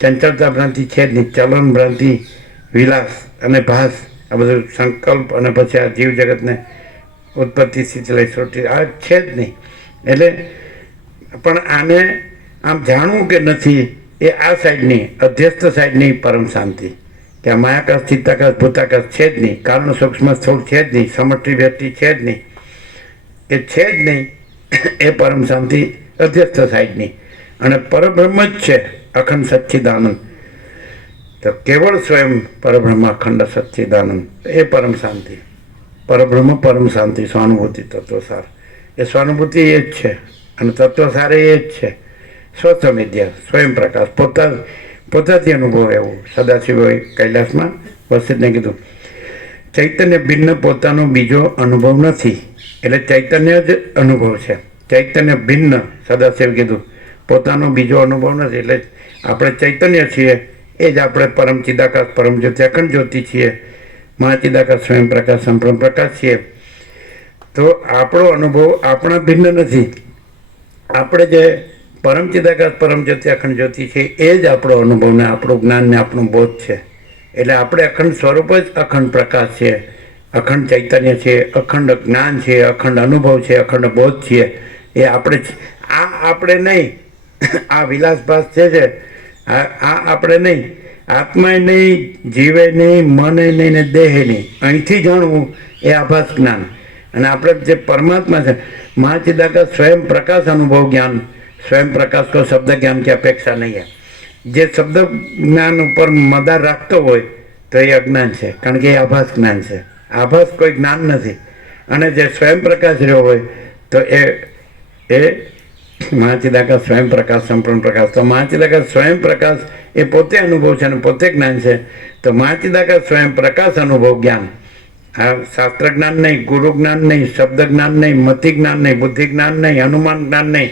ચંચળતા ભ્રાંતિ છે જ નહીં. ચલન ભ્રાંતિ, વિલાસ અને ભાસ, આ બધું સંકલ્પ, અને પછી આ જીવ જગતને ઉત્પત્તિ સ્થિતિ લઈ સૃષ્ટિ, આ છે જ નહીં. એટલે પણ આને આમ જાણવું કે નથી, એ આ સાઈડની અધ્યસ્થ સાઈડની પરમ શાંતિ, કે આ માયાકાશ, ચિત્તાકાશ, ભૂતાકાશ છે જ નહીં, કારણ સૂક્ષ્મ સ્થૂળ છે જ નહીં, સમષ્ટિ વ્યક્તિ છે જ નહીં, એ છે જ નહીં. એ પરમ શાંતિ અધ્યસ્થ સાઈડની, અને પરબ્રહ્મ જ છે અખંડ સચ્ચિદાનંદ. તો કેવળ સ્વયં પરબ્રહ્મ અખંડ સચ્ચિદાનંદ, એ પરમ શાંતિ, પરબ્રહ્મ પરમ શાંતિ સ્વાનુભૂતિ તત્વસાર. એ સ્વાનુભૂતિ એ જ છે, અને તત્વસાર એ જ છે. સ્વસમિધ્યા, સ્વયં પ્રકાશ, પોતાથી અનુભવ. એવું સદાશિવ કૈલાસમાં વસિષ્ઠને કીધું, ચૈતન્ય ભિન્ન પોતાનો બીજો અનુભવ નથી. એટલે ચૈતન્ય જ અનુભવ છે. ચૈતન્ય ભિન્ન, સદાશિવ કીધું, પોતાનો બીજો અનુભવ નથી. એટલે આપણે ચૈતન્ય છીએ, એ જ આપણે પરમ ચિદાકાશ, પરમ જ્યોતિ, અખંડ જ્યોતિ છીએ, મહાચિદાકાશ, સ્વયં પ્રકાશ, સંપૂર્ણ પ્રકાશ છીએ. તો આપણો અનુભવ આપણા ભિન્ન નથી. આપણે જે પરમ ચિદાકાશ, પરમ જ્યોતિ, અખંડ જ્યોતિ છે, એ જ આપણો અનુભવ ને આપણું જ્ઞાન ને આપણું બોધ છે. એટલે આપણે અખંડ સ્વરૂપ જ અખંડ પ્રકાશ છે, અખંડ ચૈતન્ય છે, અખંડ જ્ઞાન છે, અખંડ અનુભવ છે, અખંડ બોધ છીએ. એ આપણે આપણે નહીં. આ વિલાસભાસ છે આ આપણે નહીં. આત્માએ નહીં, જીવે નહીં, મને નહીં ને દેહે નહીં. અહીંથી જાણવું એ આભાસ જ્ઞાન. અને આપણે જે પરમાત્મા છે, મહાચિદાકાશ, સ્વયં પ્રકાશ અનુભવ જ્ઞાન. स्वयं प्रकाश को शब्द ज्ञान की अपेक्षा नहीं है. જે શબ્દ જ્ઞાન ઉપર મદાર રાખતો હોય તો એ અજ્ઞાન છે, કારણ કે એ આભાસ જ્ઞાન છે. આભાસ કોઈ જ્ઞાન નથી. અને જે સ્વયં પ્રકાશ રહ્યો હોય તો એ મહાચિદાકાશ, સ્વયં પ્રકાશ, સંપૂર્ણ પ્રકાશ. તો મહાચિદાકાશ સ્વયં પ્રકાશ એ પોતે અનુભવ છે અને પોતે જ્ઞાન છે. તો મહાચિદાકાશ સ્વયં પ્રકાશ અનુભવ જ્ઞાન. આ શાસ્ત્ર જ્ઞાન નહીં, ગુરુ જ્ઞાન નહીં, શબ્દ જ્ઞાન નહીં, મતિ જ્ઞાન નહીં, બુદ્ધિ જ્ઞાન નહીં, અનુમાન જ્ઞાન નહીં,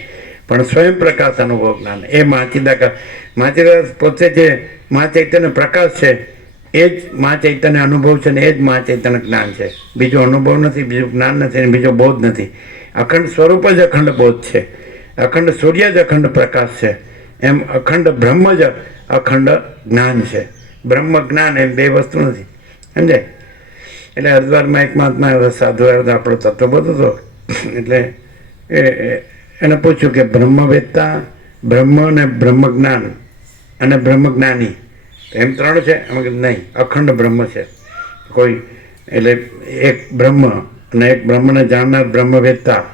પણ સ્વયં પ્રકાશ અનુભવ જ્ઞાન. એ મહાચિદાકાશ. મહાચિદાકાશ પોતે જે મહાચૈતન્ય પ્રકાશ છે એ જ મહાચૈતન્ય અનુભવ છે ને એ જ મહાચૈતન્ય જ્ઞાન છે. બીજો અનુભવ નથી, બીજું જ્ઞાન નથી અને બીજો બોધ નથી. અખંડ સ્વરૂપ જ અખંડ બોધ છે. અખંડ સૂર્ય જ અખંડ પ્રકાશ છે. એમ અખંડ બ્રહ્મ જ અખંડ જ્ઞાન છે. બ્રહ્મ જ્ઞાન એમ બે વસ્તુ નથી, સમજાય? એટલે હરિદ્વારમાં એક મહાત્મા સાધુ આપણો તત્વબોધ હતો. એટલે એને પૂછ્યું કે બ્રહ્મવેત્તા, બ્રહ્મ અને બ્રહ્મ જ્ઞાન અને બ્રહ્મ જ્ઞાની એમ ત્રણ છે? એમ કે નહીં, અખંડ બ્રહ્મ છે કોઈ. એટલે એક બ્રહ્મ અને એક બ્રહ્મને જાણનાર બ્રહ્મવેત્તા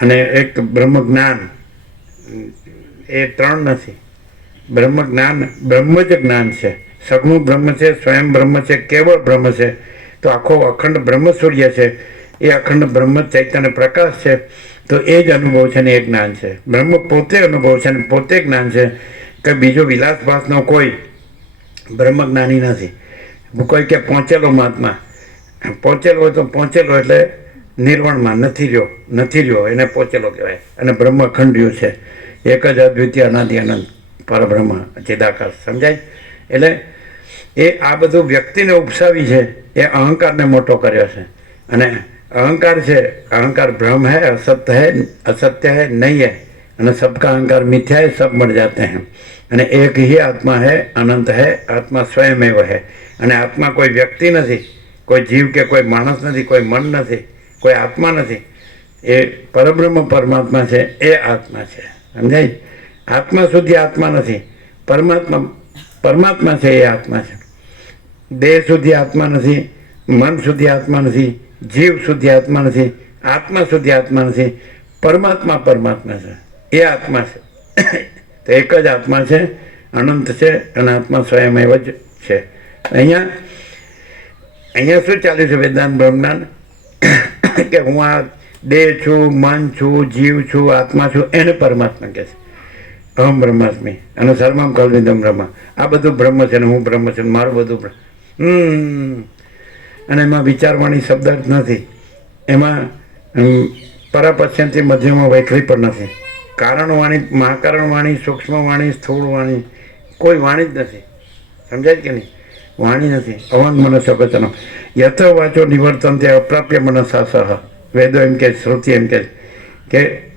અને એક બ્રહ્મ જ્ઞાન, એ ત્રણ નથી. બ્રહ્મ જ્ઞાન બ્રહ્મ જ જ્ઞાન છે, સગુણ બ્રહ્મ છે, સ્વયં બ્રહ્મ છે, કેવળ બ્રહ્મ છે. તો આખો અખંડ બ્રહ્મ સૂર્ય છે, એ અખંડ બ્રહ્મ ચૈતન્ય પ્રકાશ છે. તો એ જ અનુભવ છે ને એ જ્ઞાન છે. બ્રહ્મ પોતે અનુભવ છે ને પોતે જ્ઞાન છે, કે બીજો વિલાસભાસનો કોઈ બ્રહ્મ જ્ઞાની નથી. કોઈ કે પહોંચેલો મહાત્મા, પહોંચેલો હોય તો પહોંચેલો એટલે નિર્વાણમાં નથી રહ્યો એને પહોંચેલો કહેવાય. અને બ્રહ્મ અખંડ રહ્યું છે, એક જ અદ્વિતીય અનાદિ અનંત પરબ્રહ્મ ચિદાકાશ. સમજાય? એટલે એ આ બધું વ્યક્તિને ઉપસાવી છે, એ અહંકારને મોટો કર્યો છે. અને अहंकार से अहंकार भ्रम है, असत्य है नहीं है, અને सबका अहंकार मिथ्या है, सब मर जाते हैं. અને એક ही आत्मा है, अनंत है, आत्मा स्वयं एव है. અને આત્મા કોઈ વ્યક્તિ નથી, કોઈ જીવ કે કોઈ માણસ નથી, કોઈ મન નથી, કોઈ આત્મા નથી. એ પરબ્રહ્મ પરમાત્મા છે, એ આત્મા છે. સમજાય? આત્મા સુધી આત્મા નથી, પરમાત્મા છે, એ આત્મા છે. દેહ સુધી આત્મા નથી, મન સુધી આત્મા નથી, જીવ સુધી આત્મા નથી, આત્મા સુધી આત્મા નથી. પરમાત્મા છે, એ આત્મા છે. તો એક જ આત્મા છે, અનંત છે, અને આત્મા સ્વયં એવ જ છે. અહીંયા શું ચાલ્યું છે વેદાંત બ્રહ્મજ્ઞાન? કે હું આ દેહ છું, મન છું, જીવ છું, આત્મા છું, એને પરમાત્મા કહે છે. અહમ બ્રહ્માસ્મિ અને સર્વમ કલ્વિદમ બ્રહ્મ. આ બધું બ્રહ્મ છે ને હું બ્રહ્મ છું, મારું બધું બ્રહ્મ. અને એમાં વિચારવાણી શબ્દ નથી, એમાં પરાપશ્યંતી મધ્યમાં વૈખરી પણ નથી. કારણવાણી, મહાકારણવાણી, સૂક્ષ્મવાણી, સ્થૂળવાણી, કોઈ વાણી જ નથી. સમજાય કે નહીં? વાણી નથી. અવાંગ મનસ્કચનો યથ વાચો નિવર્તન તે અપ્રાપ્ય મનસા સહ. વેદો એમ કે, શ્રુતિ એમ કે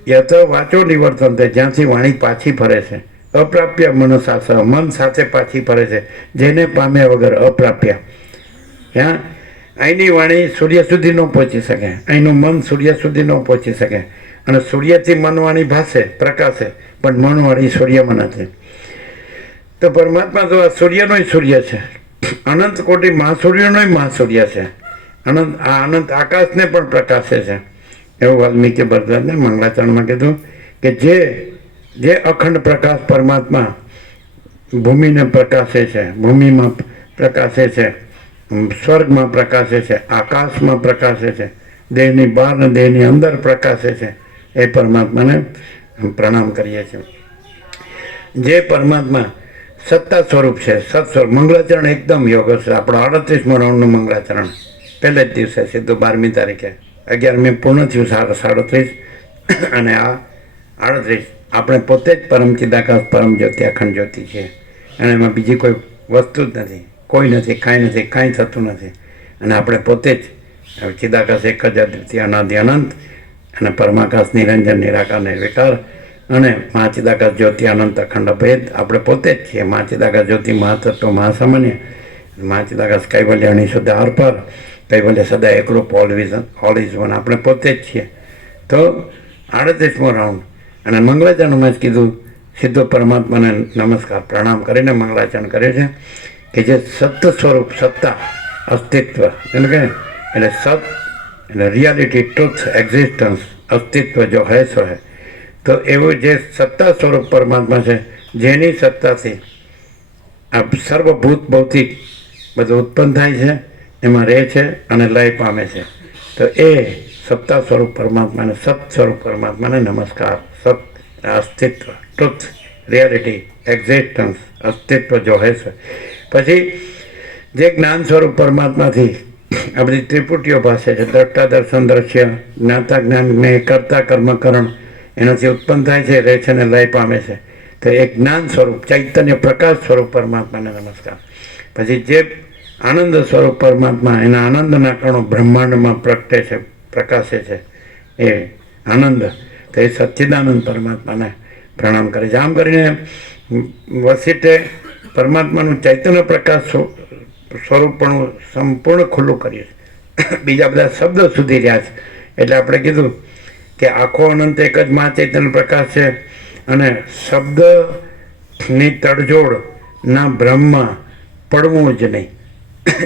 યથ વાચો નિવર્તન તે, જ્યાંથી વાણી પાછી ફરે છે. અપ્રાપ્ય મનસા સહ, મન સાથે પાછી ફરે છે, જેને પામ્યા વગર અપ્રાપ્ય. ત્યાં અહીંની વાણી સૂર્ય સુધી ન પહોંચી શકે, અહીંનું મન સૂર્ય સુધી ન પહોંચી શકે. અને સૂર્યથી મનવાણી ભાસે, પ્રકાશે, પણ મનવાણી સૂર્યમાં નથી. તો પરમાત્મા તો આ સૂર્યનોય સૂર્ય છે, અનંત કોટી મહાસૂર્યનોય મહાસૂર્ય છે. આ અનંત આકાશને પણ પ્રકાશે છે. એવું વાલ્મીકી ભરદ્વાજને મંગલાચરણમાં કીધું કે જે અખંડ પ્રકાશ પરમાત્મા ભૂમિને પ્રકાશે છે, ભૂમિમાં પ્રકાશે છે, સ્વર્ગમાં પ્રકાશે છે, આકાશમાં પ્રકાશે છે, દેહની બહાર ને દેહની અંદર પ્રકાશે છે, એ પરમાત્માને પ્રણામ કરીએ છીએ. જે પરમાત્મા સત્તા સ્વરૂપ છે, સત સ્વરૂપ. મંગલાચરણ એકદમ યોગ છે. આપણો 38મો રાઉન્ડનું મંગલાચરણ પહેલે જ દિવસે સીધું 12મી તારીખે, 11મી પૂર્ણ થયું 37, અને આ 38. આપણે પોતે જ પરમ ચિદાકાશ, પરમ જ્યોતિ, અખંડ જ્યોતિ છીએ. અને એમાં બીજી કોઈ વસ્તુ જ નથી, કોઈ નથી, કાંઈ નથી, કાંઈ થતું નથી. અને આપણે પોતે જ ચિદાકાશ એક જ અદ્વિતીય અનાદિ અનંત, અને પરમાકાશ નિરંજન નિરાકાર નિર્વિકાર, અને મહાચિદાકાશ જ્યોતિ અનંત અખંડ ભેદ આપણે પોતે જ છીએ. મહાચિદાકાશ જ્યોતિ મહાતત્વ મહાસામાન્ય, મહાચિદાકાશ કૈવલ્ય અનિશુદ્ધ આરપાર, કૈવલ્ય સદા એકરૂપ, ઓલ ઇઝ વન. આપણે પોતે જ છીએ. તો 38મો રાઉન્ડ. અને મંગલાચરણમાં જ કીધું, સીધો પરમાત્માને નમસ્કાર પ્રણામ કરીને મંગલાચરણ કર્યું છે કે જે સત્ય સ્વરૂપ, સત્તા, અસ્તિત્વ, એટલે કે એટલે સત એટલે રિયાલિટી, ટ્રુથ, એક્ઝિસ્ટન્સ, અસ્તિત્વ જો હૈ સો હૈ. તો એવું જે સત્તા સ્વરૂપ પરમાત્મા છે, જેની સત્તાથી આ સર્વભૂત ભૌતિક બધું ઉત્પન્ન થાય છે, એમાં રહે છે અને લય પામે છે. તો એ સત્તા સ્વરૂપ પરમાત્માને, સત સ્વરૂપ પરમાત્માને નમસ્કાર. સત અસ્તિત્વ, ટ્રુથ, રિયાલિટી, એક્ઝિસ્ટન્સ, અસ્તિત્વ જો હે છે. પછી જે જ્ઞાન સ્વરૂપ પરમાત્માથી આ બધી ત્રિપુટીઓ ભાષે છે, દ્રષ્ટા, દર્શન, દ્રશ્ય, જ્ઞાતા, જ્ઞાન, કરતા, કર્મકરણ, એનાથી ઉત્પન્ન થાય છે, રહે છે અને લય પામે છે. તો એ જ્ઞાન સ્વરૂપ, ચૈતન્ય પ્રકાશ સ્વરૂપ પરમાત્માને નમસ્કાર. પછી જે આનંદ સ્વરૂપ પરમાત્મા, એના આનંદના કણો બ્રહ્માંડમાં પ્રગટે છે, પ્રકાશે છે, એ આનંદ. તો એ સચ્ચિદાનંદ પરમાત્માને પ્રણામ કરે છે. આમ કરીને વસીટે પરમાત્માનું ચૈતન્ય પ્રકાશ સ્વરૂપપણું સંપૂર્ણ ખુલ્લું કર્યું છે. બીજા બધા શબ્દો સુધી રહ્યા છે. એટલે આપણે કીધું કે આખો અનંત એક જ મહા ચૈતન્ય પ્રકાશ છે, અને શબ્દની તડજોડના બ્રહ્મમાં પડવું જ નહીં.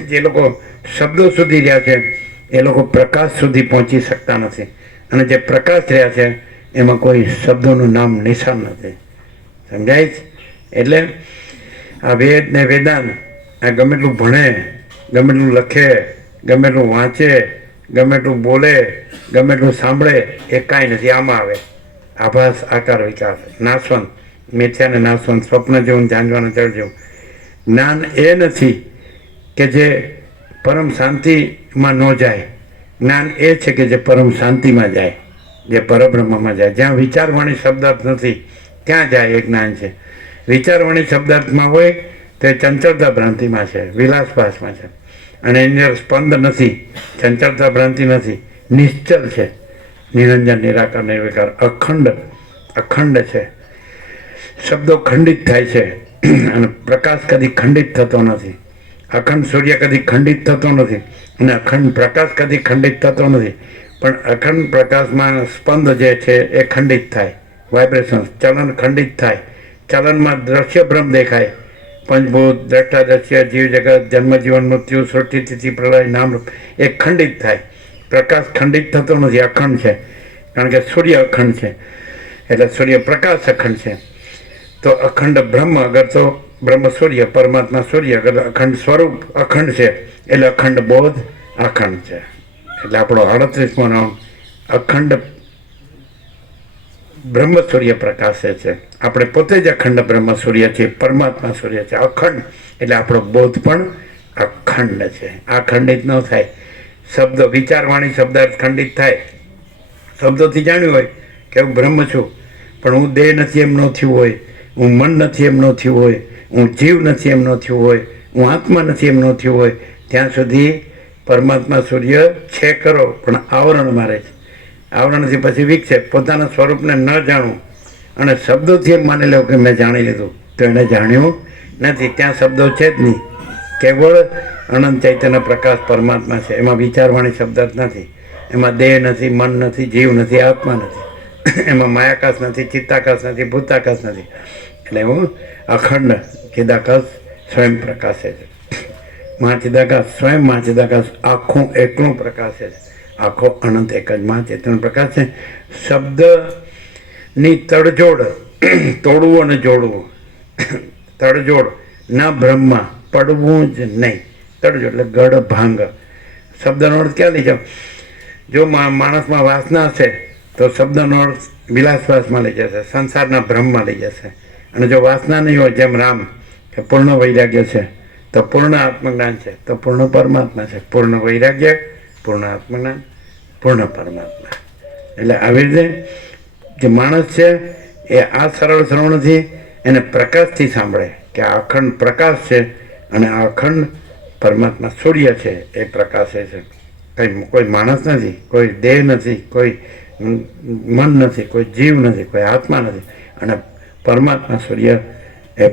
જે લોકો શબ્દો સુધી રહ્યા છે એ લોકો પ્રકાશ સુધી પહોંચી શકતા નથી. અને જે પ્રકાશ રહ્યા છે એમાં કોઈ શબ્દોનું નામ નિશાન નથી. સમજાય છે? એટલે આ વેદ ને વેદાંત આ ગમે એટલું ભણે, ગમે એટલું લખે, ગમે એટલું વાંચે, ગમે એટલું બોલે, ગમે એટલું સાંભળે, એ કાંઈ નથી. આમાં આવે આભાસ, આકાર, વિકાર, નાશવંત, મિથ્યા ને નાશવંત, સ્વપ્ન જેવું, જાણવાનું જળ જેવું. જ્ઞાન એ નથી કે જે પરમ શાંતિમાં ન જાય. જ્ઞાન એ છે કે જે પરમ શાંતિમાં જાય, જે પરબ્રહ્મમાં જાય. જ્યાં વિચારવાણી શબ્દાર્થ નથી ત્યાં જાય એ જ્ઞાન છે. વિચારવાણી શબ્દાર્થમાં હોય તો એ ચંચળતા ભ્રાંતિમાં છે, વિલાસભાસમાં છે. અને એની અંદર સ્પંદ નથી, ચંચળતા ભ્રાંતિ નથી, નિશ્ચલ છે. નિરંજન, નિરાકાર, નિર્વિકાર, અખંડ છે. શબ્દો ખંડિત થાય છે અને પ્રકાશ કદી ખંડિત થતો નથી. અખંડ સૂર્ય કદી ખંડિત થતો નથી અને અખંડ પ્રકાશ કદી ખંડિત થતો નથી. પણ અખંડ પ્રકાશમાં સ્પંદ જે છે એ ખંડિત થાય, વાઇબ્રેશન, ચલન ખંડિત થાય. ચલનમાં દ્રશ્ય ભ્રમ દેખાય, પંચભૂત, દ્રષ્ટા, દ્રશ્ય, જીવ જગત, જન્મ, જીવન, મૃત્યુ, સૃષ્ટિ, સ્થિતિ, પ્રલય, નામ, એ ખંડિત થાય. પ્રકાશ ખંડિત થતો નથી, અખંડ છે. કારણ કે સૂર્ય અખંડ છે એટલે સૂર્ય પ્રકાશ અખંડ છે. તો અખંડ બ્રહ્મ અગર તો બ્રહ્મ સૂર્ય, પરમાત્મા સૂર્ય અગર અખંડ સ્વરૂપ અખંડ છે એટલે અખંડ બોધ અખંડ છે. એટલે આપણો 38મો રાઉન્ડ અખંડ બ્રહ્મ સૂર્ય પ્રકાશે છે. આપણે પોતે જ અખંડ બ્રહ્મ સૂર્ય છીએ, પરમાત્મા સૂર્ય છે, અખંડ. એટલે આપણો બોધ પણ અખંડ છે. આ ખંડિત ન થાય. શબ્દો, વિચારવાણી શબ્દાર્થ ખંડિત થાય. શબ્દોથી જાણ્યું હોય કે હું બ્રહ્મ છું, પણ હું દેહ નથી એમ ન થયું હોય, હું મન નથી એમ ન થયું હોય, હું જીવ નથી એમ ન થયું હોય, હું આત્મા નથી એમ ન થયું હોય, ત્યાં સુધી પરમાત્મા સૂર્ય છે કરો પણ આવરણ મારે છે. આવરણથી પછી વિક્ષેપ, પોતાના સ્વરૂપને ન જાણવું અને શબ્દોથી એમ માની લેવું કે મેં જાણી લીધું, તો એને જાણ્યું નથી. ત્યાં શબ્દો છે જ નહીં. કેવળ અનંત ચૈતન્ય પ્રકાશ પરમાત્મા છે. એમાં વિચારવાણી શબ્દાર્થ નથી, એમાં દેહ નથી, મન નથી, જીવ નથી, આત્મા નથી, એમાં માયાકાશ નથી, ચિત્તાકાશ નથી, ભૂતાકાશ નથી. એટલે હું અખંડ ચિદાકાશ સ્વયં પ્રકાશે છે. મહાચિદાકાશ, સ્વયં મહાચિદાકાશ આખું એકલું પ્રકાશે છે. આખો અનંત એક જ મહાચેતન પ્રકાશ છે. શબ્દની તડજોડ, તોડવું અને જોડવું, તડજોડ ના બ્રહ્મમાં પડવું જ નહીં. તડજોડ એટલે ગઢ ભાંગ. શબ્દનો અર્થ ક્યાં લઈ જાઓ? જો માણસમાં વાસના હશે તો શબ્દનો અર્થ વિલાસવાસમાં લઈ જશે, સંસારના ભ્રમમાં લઈ જશે. અને જો વાસના નહીં હોય, જેમ રામ કે પૂર્ણ વૈરાગ્ય છે તો પૂર્ણ આત્મજ્ઞાન છે, તો પૂર્ણ પરમાત્મા છે. પૂર્ણ વૈરાગ્ય, પૂર્ણ આત્મજ્ઞાન, પૂર્ણ પરમાત્મા. એટલે આવી રીતે જે માણસ છે એ આ સરળ શ્રવણથી એને પ્રકાશથી સાંભળે કે આ અખંડ પ્રકાશ છે અને આ અખંડ પરમાત્મા સૂર્ય છે, એ પ્રકાશે છે. કોઈ માણસ નથી, કોઈ દેહ નથી, કોઈ મન નથી, કોઈ જીવ નથી, કોઈ આત્મા નથી. અને પરમાત્મા સૂર્ય એ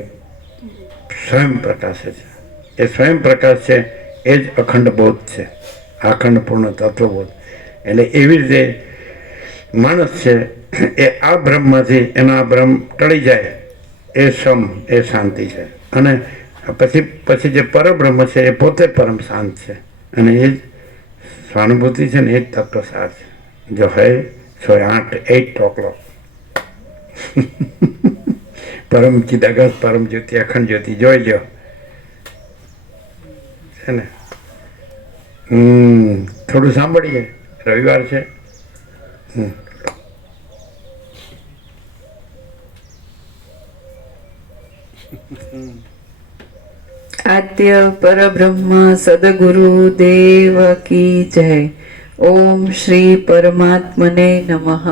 સ્વયં પ્રકાશે છે. એ સ્વયં પ્રકાશ છે, એ જ અખંડ બોધ છે, અખંડ પૂર્ણ તત્વબોધ. એટલે એવી રીતે માણસ છે એ આ બ્રહ્મમાંથી એનો આ બ્રહ્મ ટળી જાય, એ સમ, એ શાંતિ છે. અને પછી જે પરબ્રહ્મ છે એ પોતે પરમ શાંત છે. અને એ જ સ્વાનુભૂતિ છે ને, એ જ તત્વસાર છે. જો હૈ 8 o'clock પરમ ચિદાકાશ, પરમ જ્યોતિ, અખંડ જ્યોતિ જોઈ લો છે ને. થોડું સાંભળીએ. રવિવાર છે. આદ્ય પરબ્રહ્મ સદગુરુ દેવ કી જય. ઓમ શ્રી પરમાત્મને નમઃ.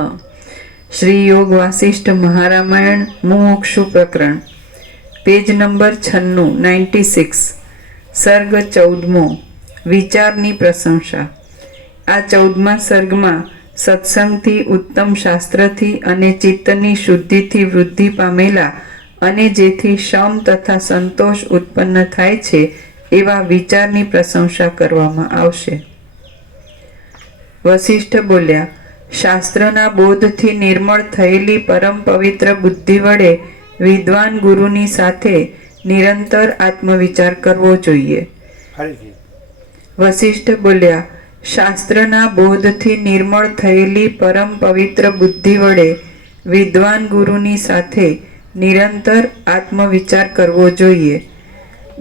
શ્રી યોગ વાસિષ્ઠ મહારામાયણ મુમુક્ષુ પ્રકરણ, પેજ નંબર 96, સર્ગ 14મો, વિચારની પ્રશંસા. આ 14મા સર્ગમાં સત્સંગથી, ઉત્તમ શાસ્ત્રથી અને ચિત્તની શુદ્ધિથી વૃદ્ધિ પામેલા અને જેથી શમ તથા સંતોષ ઉત્પન્ન થાય છે એવા વિચારની પ્રશંસા કરવામાં આવશે. વસિષ્ઠ બોલ્યા, શાસ્ત્રના બોધથી નિર્મળ થયેલી પરમ પવિત્ર બુદ્ધિ વડે વિદ્વાન ગુરુની સાથે નિરંતર આત્મવિચાર કરવો જોઈએ. વસિષ્ઠ બોલ્યા, શાસ્ત્રના બોધથી નિર્મળ થયેલી પરમ પવિત્ર બુદ્ધિ વડે વિદ્વાન ગુરુની સાથે નિરંતર આત્મવિચાર કરવો જોઈએ.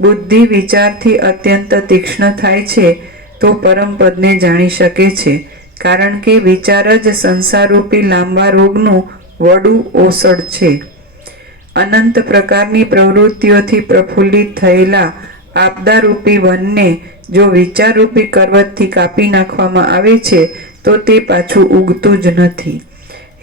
બુદ્ધિ વિચારથી અત્યંત તીક્ષ્ણ થાય છે તો પરમપદને જાણી શકે છે, કારણ કે વિચાર જ સંસારરૂપી લાંબા રોગનું વડું ઓસડ છે. અનંત પ્રકારની પ્રવૃત્તિઓથી પ્રફુલ્લિત થયેલા આપદારૂપી વનને જો વિચારરૂપી કરવતથી કાપી નાખવામાં આવે છે તો તે પાછું ઉગતું જ નથી.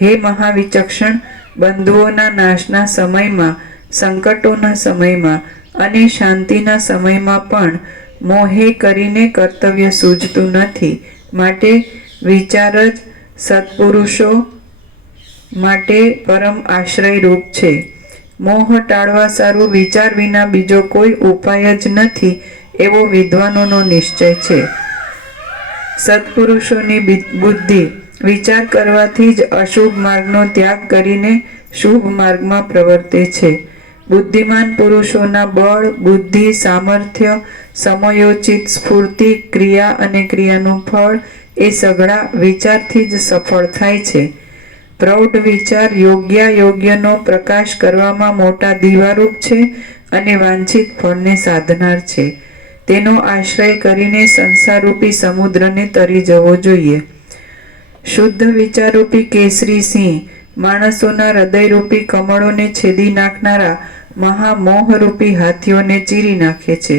હે મહાવિચક્ષણ, બંધુઓના નાશના સમયમાં, સંકટોના સમયમાં અને શાંતિના સમયમાં પણ મોહે કરીને કર્તવ્ય સૂઝતું નથી. માટે વિચાર જ સત્પુરુષો માટે પરમ આશ્રયરૂપ છે. મોહ ટાળવા સારું વિચાર વિના બીજો કોઈ ઉપાય જ નથી એવો વિદ્વાનોનો નિશ્ચય છે. સત્પુરુષોની બુદ્ધિ વિચાર કરવાથી જ અશુભ માર્ગનો ત્યાગ કરીને શુભ માર્ગમાં પ્રવર્તે છે. બુદ્ધિમાન પુરુષોના બળ, બુદ્ધિ, સામર્થ્ય, સમયોચિત સ્ફૂર્તિ, ક્રિયા અને ક્રિયાનું ફળ એ સઘળા વિચારથી જ સફળ થાય છે. પ્રૌઢ વિચાર યોગ્યનો પ્રકાશ કરવામાં મોટા દીવારૂપ છે અને વાંછિત ફળને સાધનાર છે. તેનો આશ્રય કરીને સંસારરૂપી સમુદ્રને તરી જવો જોઈએ. શુદ્ધ વિચારરૂપી કેસરી સિંહ માણસોના હૃદયરૂપી કમળોને છેદી નાખનારા મહામોહરૂપી હાથીઓને ચીરી નાખે છે.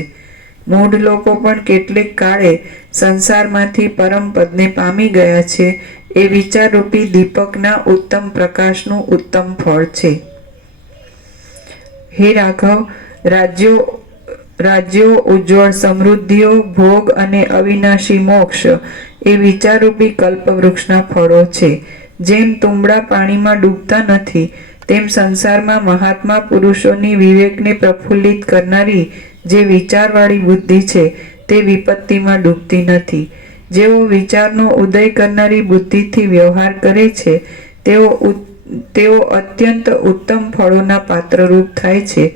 મૂઢ લોકો પણ કેટલીક કાળે સંસારમાંથી પરમ પદને પામી ગયા છે. એ વિચારરૂપી દીપકના ઉત્તમ પ્રકાશનું ઉત્તમ ફળ છે. હે રાઘવ, રાજ્યો, ઉજ્જવળ સમૃદ્ધિઓ, ભોગ અને અવિનાશી મોક્ષ એ વિચારરૂપી કલ્પવૃક્ષના ફળો છે. જેમ તુંબડા પાણીમાં ડૂબતા નથી, તેમ સંસારમાં મહાત્મા પુરુષોની વિવેકને પ્રફુલ્લિત કરનારી જે વિચારવાળી બુદ્ધિ છે તે વિપત્તિમાં ડૂબતી નથી. જેઓ વિચારનો ઉદય કરનારી બુદ્ધિથી વ્યવહાર કરે છે તેઓ અત્યંત ઉત્તમ ફળોના પાત્રરૂપ થાય છે.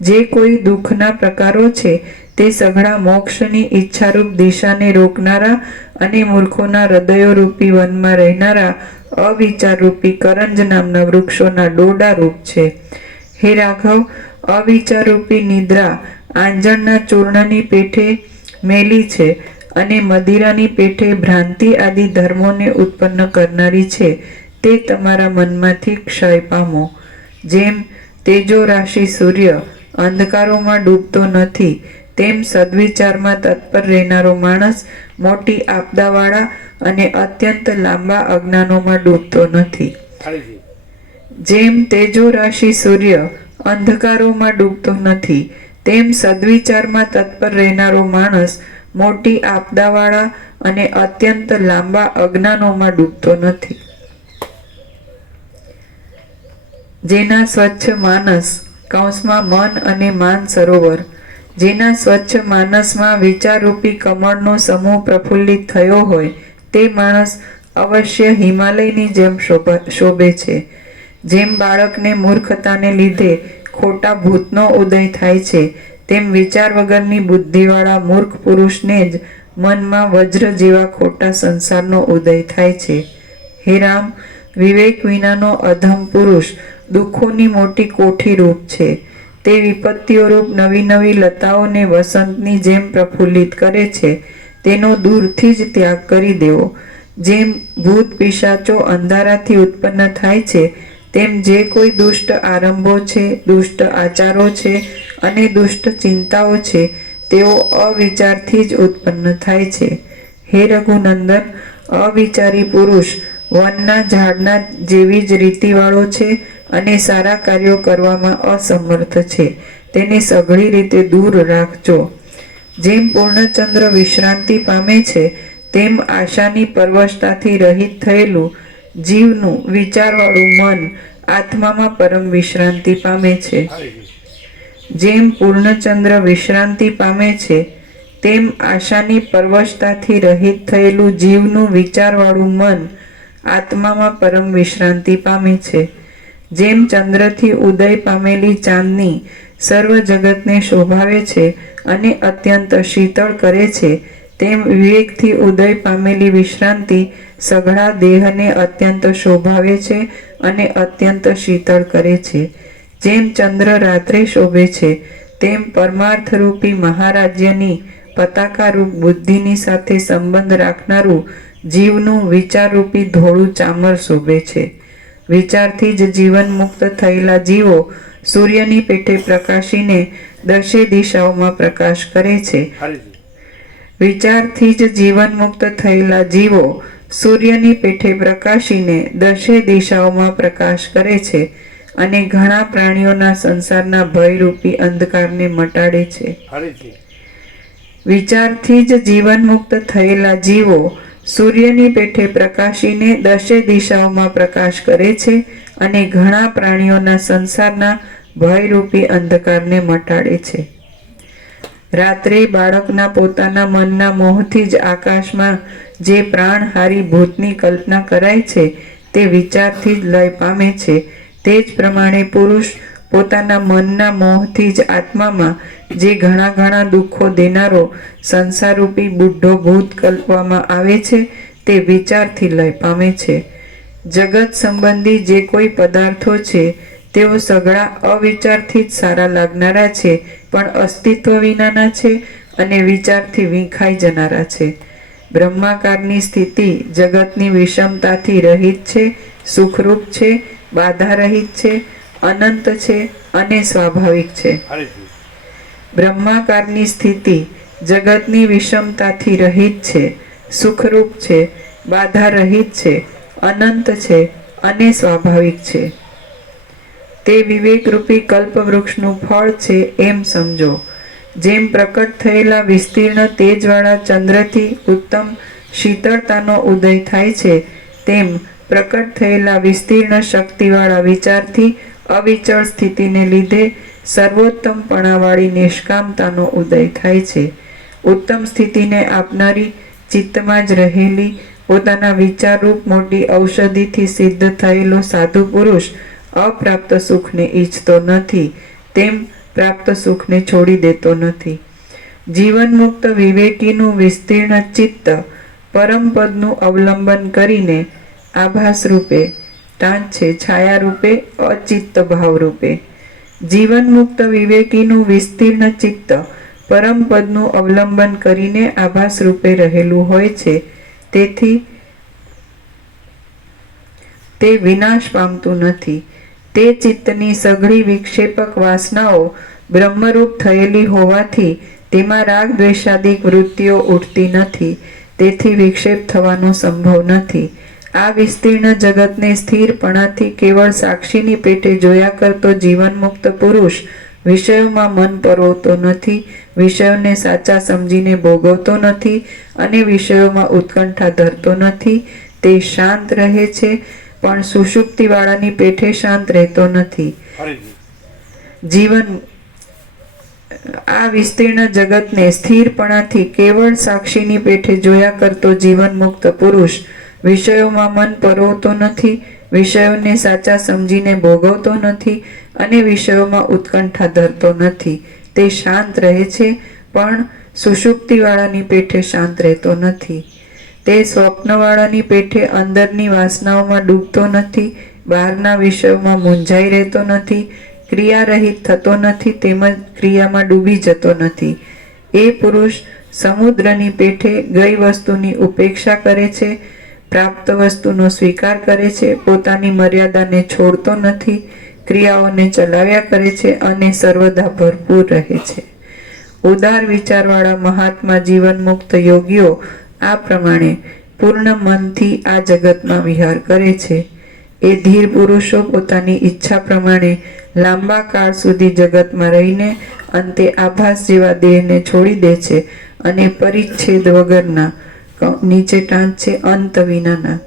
જે કોઈ દુઃખના પ્રકારો છે તે સઘળા મોક્ષની ઈચ્છારૂપ દિશાને રોકનારા અને મૂર્ખોના હૃદયોરૂપી વનમાં રહેનારા અવિચારરૂપી કરંજ નામના વૃક્ષોના ડોડારૂપ છે. હે રાઘવ, અવિચારરૂપી નિદ્રા આંજણના ચૂર્ણની પેઠે મેલી છે અને મદિરાની પેઠે ભ્રાંતિ આદિ ધર્મોને ઉત્પન્ન કરનારી છે. તે તમારા મનમાંથી ક્ષય પામો. જેમ તેજો રાશિ સૂર્ય અંધકારોમાં ડૂબતો નથી, તેમ સદ્વિચારમાં તત્પર રહેનારો માણસ મોટી આપદાવાળા અને અત્યંત લાંબા અજ્ઞાનોમાં ડૂબતો નથી. જેમ તેજો રાશિ સૂર્ય અંધકારોમાં ડૂબતો નથી, તેમ સદ્વિચારમાં તત્પર રહેનારો માણસ મોટી આપદાવાળા અને અત્યંત લાંબા અજ્ઞાનોમાં ડૂબતો નથી. જેના સ્વચ્છ માનસ કૌંસમાં મન અને માન સરોવર, જેના સ્વચ્છ માનસમાં વિચારરૂપી કમળનો સમૂહ પ્રફુલ્લિત થયો હોય તે માણસ અવશ્ય હિમાલયની જેમ શોભે છે. જેમ બાળકને મૂર્ખતાને લીધે ખોટા ભૂતનો ઉદય થાય છે, તેમ વિચાર વગરની બુદ્ધિવાળા મૂર્ખ પુરુષને જ મનમાં વજ્ર જેવા ખોટા સંસારનો ઉદય થાય છે. હે રામ, વિવેક વિનાનો અધમ પુરુષ દુઃખોની મોટી કોઠી રૂપ છે. તે વિપત્તિઓ રૂપ નવી નવી લતાઓને વસંતની જેમ પ્રફુલ્લિત કરે છે. તેનો દૂરથી જ ત્યાગ કરી દેવો. જેમ ભૂત પિશાચો અંધારાથી ઉત્પન્ન થાય છે, તેમ જે કોઈ દુષ્ટ આરંભો છે, દુષ્ટ આચારો છે અને દુષ્ટ ચિંતાઓ છે તેઓ અવિચારથી જ ઉત્પન્ન થાય છે. હે રઘુનંદન, અવિચારી પુરુષ વનના ઝાડના જેવી જ રીતિવાળો છે અને સારા કાર્યો કરવામાં અસમર્થ છે. તેને સઘળી રીતે દૂર રાખજો. જેમ પૂર્ણચંદ્ર વિશ્રાંતિ પામે છે, તેમ આશાની પરવશતાથી રહિત થયેલું જીવનું વિચારવાળું મન આત્મામાં પરમ વિશ્રાંતિ પામે છે. જેમ પૂર્ણચંદ્ર વિશ્રાંતિ પામે છે, તેમ આશાની પરવશતાથી રહિત થયેલું જીવનું વિચારવાળું મન આત્મામાં પરમ વિશ્રાંતિ પામે છે. જેમ ચંદ્રથી ઉદય પામેલી ચાંદની સર્વ જગતને શોભાવે છે અને અત્યંત શીતળ કરે છે, તેમ વિવેકથી ઉદય પામેલી વિશ્રાંતિ સઘળા દેહને અત્યંત શોભાવે છે અને અત્યંત શીતળ કરે છે. જેમ ચંદ્ર રાત્રે શોભે છે તેમ પરમાર્થરૂપી મહારાજ્યની પતાકારૂપ બુદ્ધિની સાથે સંબંધ રાખનારું જીવનું વિચારરૂપી ધોળું ચામર શોભે છે. વિચારથી જ જીવન મુક્ત થયેલા જીવો સૂર્યની પેઠે પ્રકાશીને દશે દિશાઓમાં પ્રકાશ કરે છે. વિચારથી જ જીવન મુક્ત થયેલા જીવો સૂર્યની પેઠે પ્રકાશીને દશે દિશાઓમાં પ્રકાશ કરે છે અને ઘણા પ્રાણીઓના સંસારના ભયરૂપી અંધકારને મટાડે છે. વિચારથી જ જીવન મુક્ત થયેલા જીવો સૂર્યની પેઠે પ્રકાશીને દશે દિશાઓમાં પ્રકાશ કરે છે અને ઘણા પ્રાણીઓના સંસારના ભયરૂપી અંધકારને મટાડે છે. રાત્રે બાળકના પોતાના મનના મોહથી જ આકાશમાં જે પ્રાણહારી ભૂતની કલ્પના કરાય છે તે વિચારથી જ લય પામે છે. તે જ પ્રમાણે પુરુષ પોતાના મનના મોહથી જ આત્મામાં જે ઘણા ઘણા દુઃખો દેનારો સંસારરૂપી બુઢો ભૂત કલ્પવામાં આવે છે તે વિચારથી લય પામે છે. જગત સંબંધી જે કોઈ પદાર્થો છે તેઓ સઘળા અવિચારથી જ સારા લાગનારા છે, પણ અસ્તિત્વ વિનાના છે અને વિચારથી વીંખાઈ જનારા છે. બ્રહ્માકારની સ્થિતિ જગતની વિષમતાથી રહિત છે, સુખરૂપ છે, બાધા રહિત છે, અનંત છે અને સ્વાભાવિક છે. બ્રહ્માકારની સ્થિતિ જગતની વિષમતાથી રહિત છે, સુખરૂપ છે, બાધા રહિત છે, અનંત છે અને સ્વાભાવિક છે. તે વિવેકરૂપી કલ્પવૃક્ષનું ફળ છે એમ સમજો. જેમ પ્રકટ થયેલા વિસ્તીર્ણ તેજવાળા ચંદ્રથી ઉત્તમ શીતળતાનો ઉદય થાય છે, તેમ પ્રકટ થયેલા વિસ્તીર્ણ શક્તિવાળા વિચારથી અવિચળ સ્થિતિને લીધે સર્વોત્તમપણાવાળી નિષ્કામતાનો ઉદય થાય છે. ઉત્તમ સ્થિતિને આપનારી ચિત્તમાં જ રહેલી પોતાના વિચારરૂપ મોટી ઔષધિથી સિદ્ધ થયેલો સાધુ પુરુષ અપ્રાપ્ત સુખને ઈચ્છતો નથી, તેમ પ્રાપ્ત સુખને છોડી દેતો નથી. જીવન મુક્ત વિવેકીનું વિસ્તીર્ણ ચિત્ત પરમપદનું અવલંબન કરીને આભાસ રૂપે ટાંચે છાયા રૂપે અચિત્ત ભાવ રૂપે. જીવન મુક્ત વિવેકીનું વિસ્તીર્ણ ચિત્ત પરમપદનું અવલંબન કરીને આભાસ રૂપે રહેલું હોય છે. તેથી તે વિનાશ પામતું નથી. તે ચિત્તની સઘળી વિક્ષેપક વાસનાઓ બ્રહ્મરૂપ થયેલી હોવાથી તેમાં રાગ દ્વેષાદિક વૃત્તિઓ ઉઠતી નથી, તેથી વિક્ષેપ થવાનો સંભવ નથી. આ વિસ્તીર્ણ જગતને સ્થિરપણાથી કેવળ સાક્ષીની પેટે જોયા કરતો જીવન મુક્ત પુરુષ વિષયોમાં મન પરોવતો નથી, વિષયોને સાચા સમજીને ભોગવતો નથી અને વિષયોમાં ઉત્કંઠા ધરતો નથી. તે શાંત રહે છે, પણ સુષુપ્તિવાળાની પેઠે શાંત રહેતો નથી. આ વિસ્તીર્ણ જગતને સ્થિરપણાથી કેવળ સાક્ષીની પેઠે જોયા કરતો જીવન મુક્ત પુરુષ વિષયોમાં મન પરોવતો નથી, વિષયોને સાચા સમજીને ભોગવતો નથી અને વિષયોમાં ઉત્કંઠા ધરતો નથી. તે શાંત રહે છે, પણ સુષુપ્તિવાળાની પેઠે શાંત રહેતો નથી. તે સ્વપ્નવાળાની પેઠે અંદરની વાસનાઓમાં ડૂબતો નથી, બહારના વિષયોમાં મૂંઝાઈ રહેતો નથી, ક્રિયારહિત થતો નથી, તેમજ ક્રિયામાં ડૂબી જતો નથી. એ પુરુષ સમુદ્રની પેઠે ગઈ વસ્તુની ઉપેક્ષા કરે છે, પ્રાપ્ત વસ્તુનો સ્વીકાર કરે છે, પોતાની મર્યાદાને છોડતો નથી, ક્રિયાઓને ચલાવ્યા કરે છે અને સર્વદા ભરપૂર રહે છે. ઉદાર વિચારવાળા મહાત્મા જીવન મુક્ત યોગીઓ આ પ્રમાણે પૂર્ણ મનથી આ જગતમાં વિહાર કરે છે. એ ધીર પુરુષો પોતાની ઈચ્છા પ્રમાણે લાંબા કાળ સુધી જગતમાં રહીને અંતે આભાસ જેવા દેહને છોડી દે છે અને પરિચ્છેદ વગરના નીચે ટાંચે અંત વિનાના.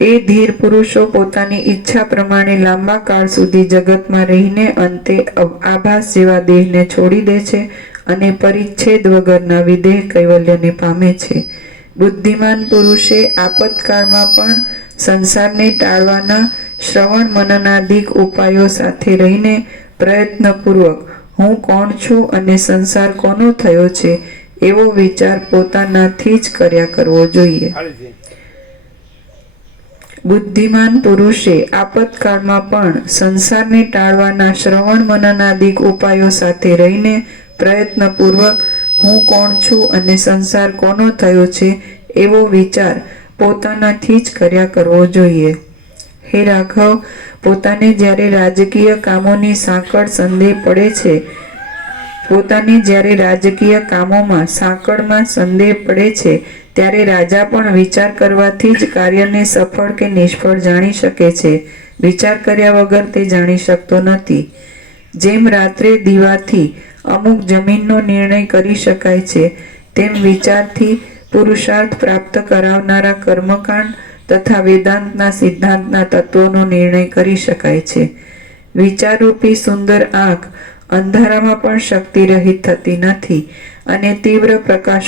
એ ધીર પુરુષો પોતાની ઈચ્છા પ્રમાણે લાંબા કાળ સુધી જગતમાં રહીને અંતે આભાસ જેવા દેહને છોડી દે છે અને પરિચ્છેદ વગરના વિદેહ કૈવલ્યને પામે છે. બુદ્ધિમાન પુરુષે આપતકાળમાં પણ સંસારને ટાળવાના શ્રવણ મનનાદિક ઉપાયો સાથે રહીને પ્રયત્નપૂર્વક હું કોણ છું અને સંસાર કોનો થયો છે એવો વિચાર પોતાનાથી જ કર્યા કરવો જોઈએ. હાલીથી. બુદ્ધિમાન પુરુષે આપતકાળમાં પણ સંસારને ટાળવાના શ્રવણ મનનાદિક ઉપાયો સાથે રહીને પ્રયત્નપૂર્વક હું કોણ છું અને સંસાર કોનો થયો છે એવો વિચાર પોતાનાથી જ કર્યા કરવો જોઈએ. હે રાઘવ, પોતાને જ્યારે રાજકીય કામોની સાંકળ સંદેહ પડે છે, પોતાને જ્યારે રાજકીય કામોમાં સાંકળમાં સંદેહ પડે છે, ત્યારે રાજા પણ વિચાર કરવાથી જ કાર્યને સફળ કે નિષ્ફળ જાણી શકે છે. વિચાર કર્યા વગર તે જાણી શકતો નથી. જેમ રાત્રે દીવાથી અમુક જમીનનો નિર્ણય કરી શકાય છે, તેમ વિચારથી પુરુષાર્થ પ્રાપ્ત કરાવનારા કર્મકાંડ તથા વેદાંતના સિદ્ધાંતના તત્વોનો નિર્ણય કરી શકાય છે. વિચારરૂપી સુંદર આંખ અંધારામાં પણ શક્તિ રહિત થતી નથી અને તીવ્ર પ્રકાશો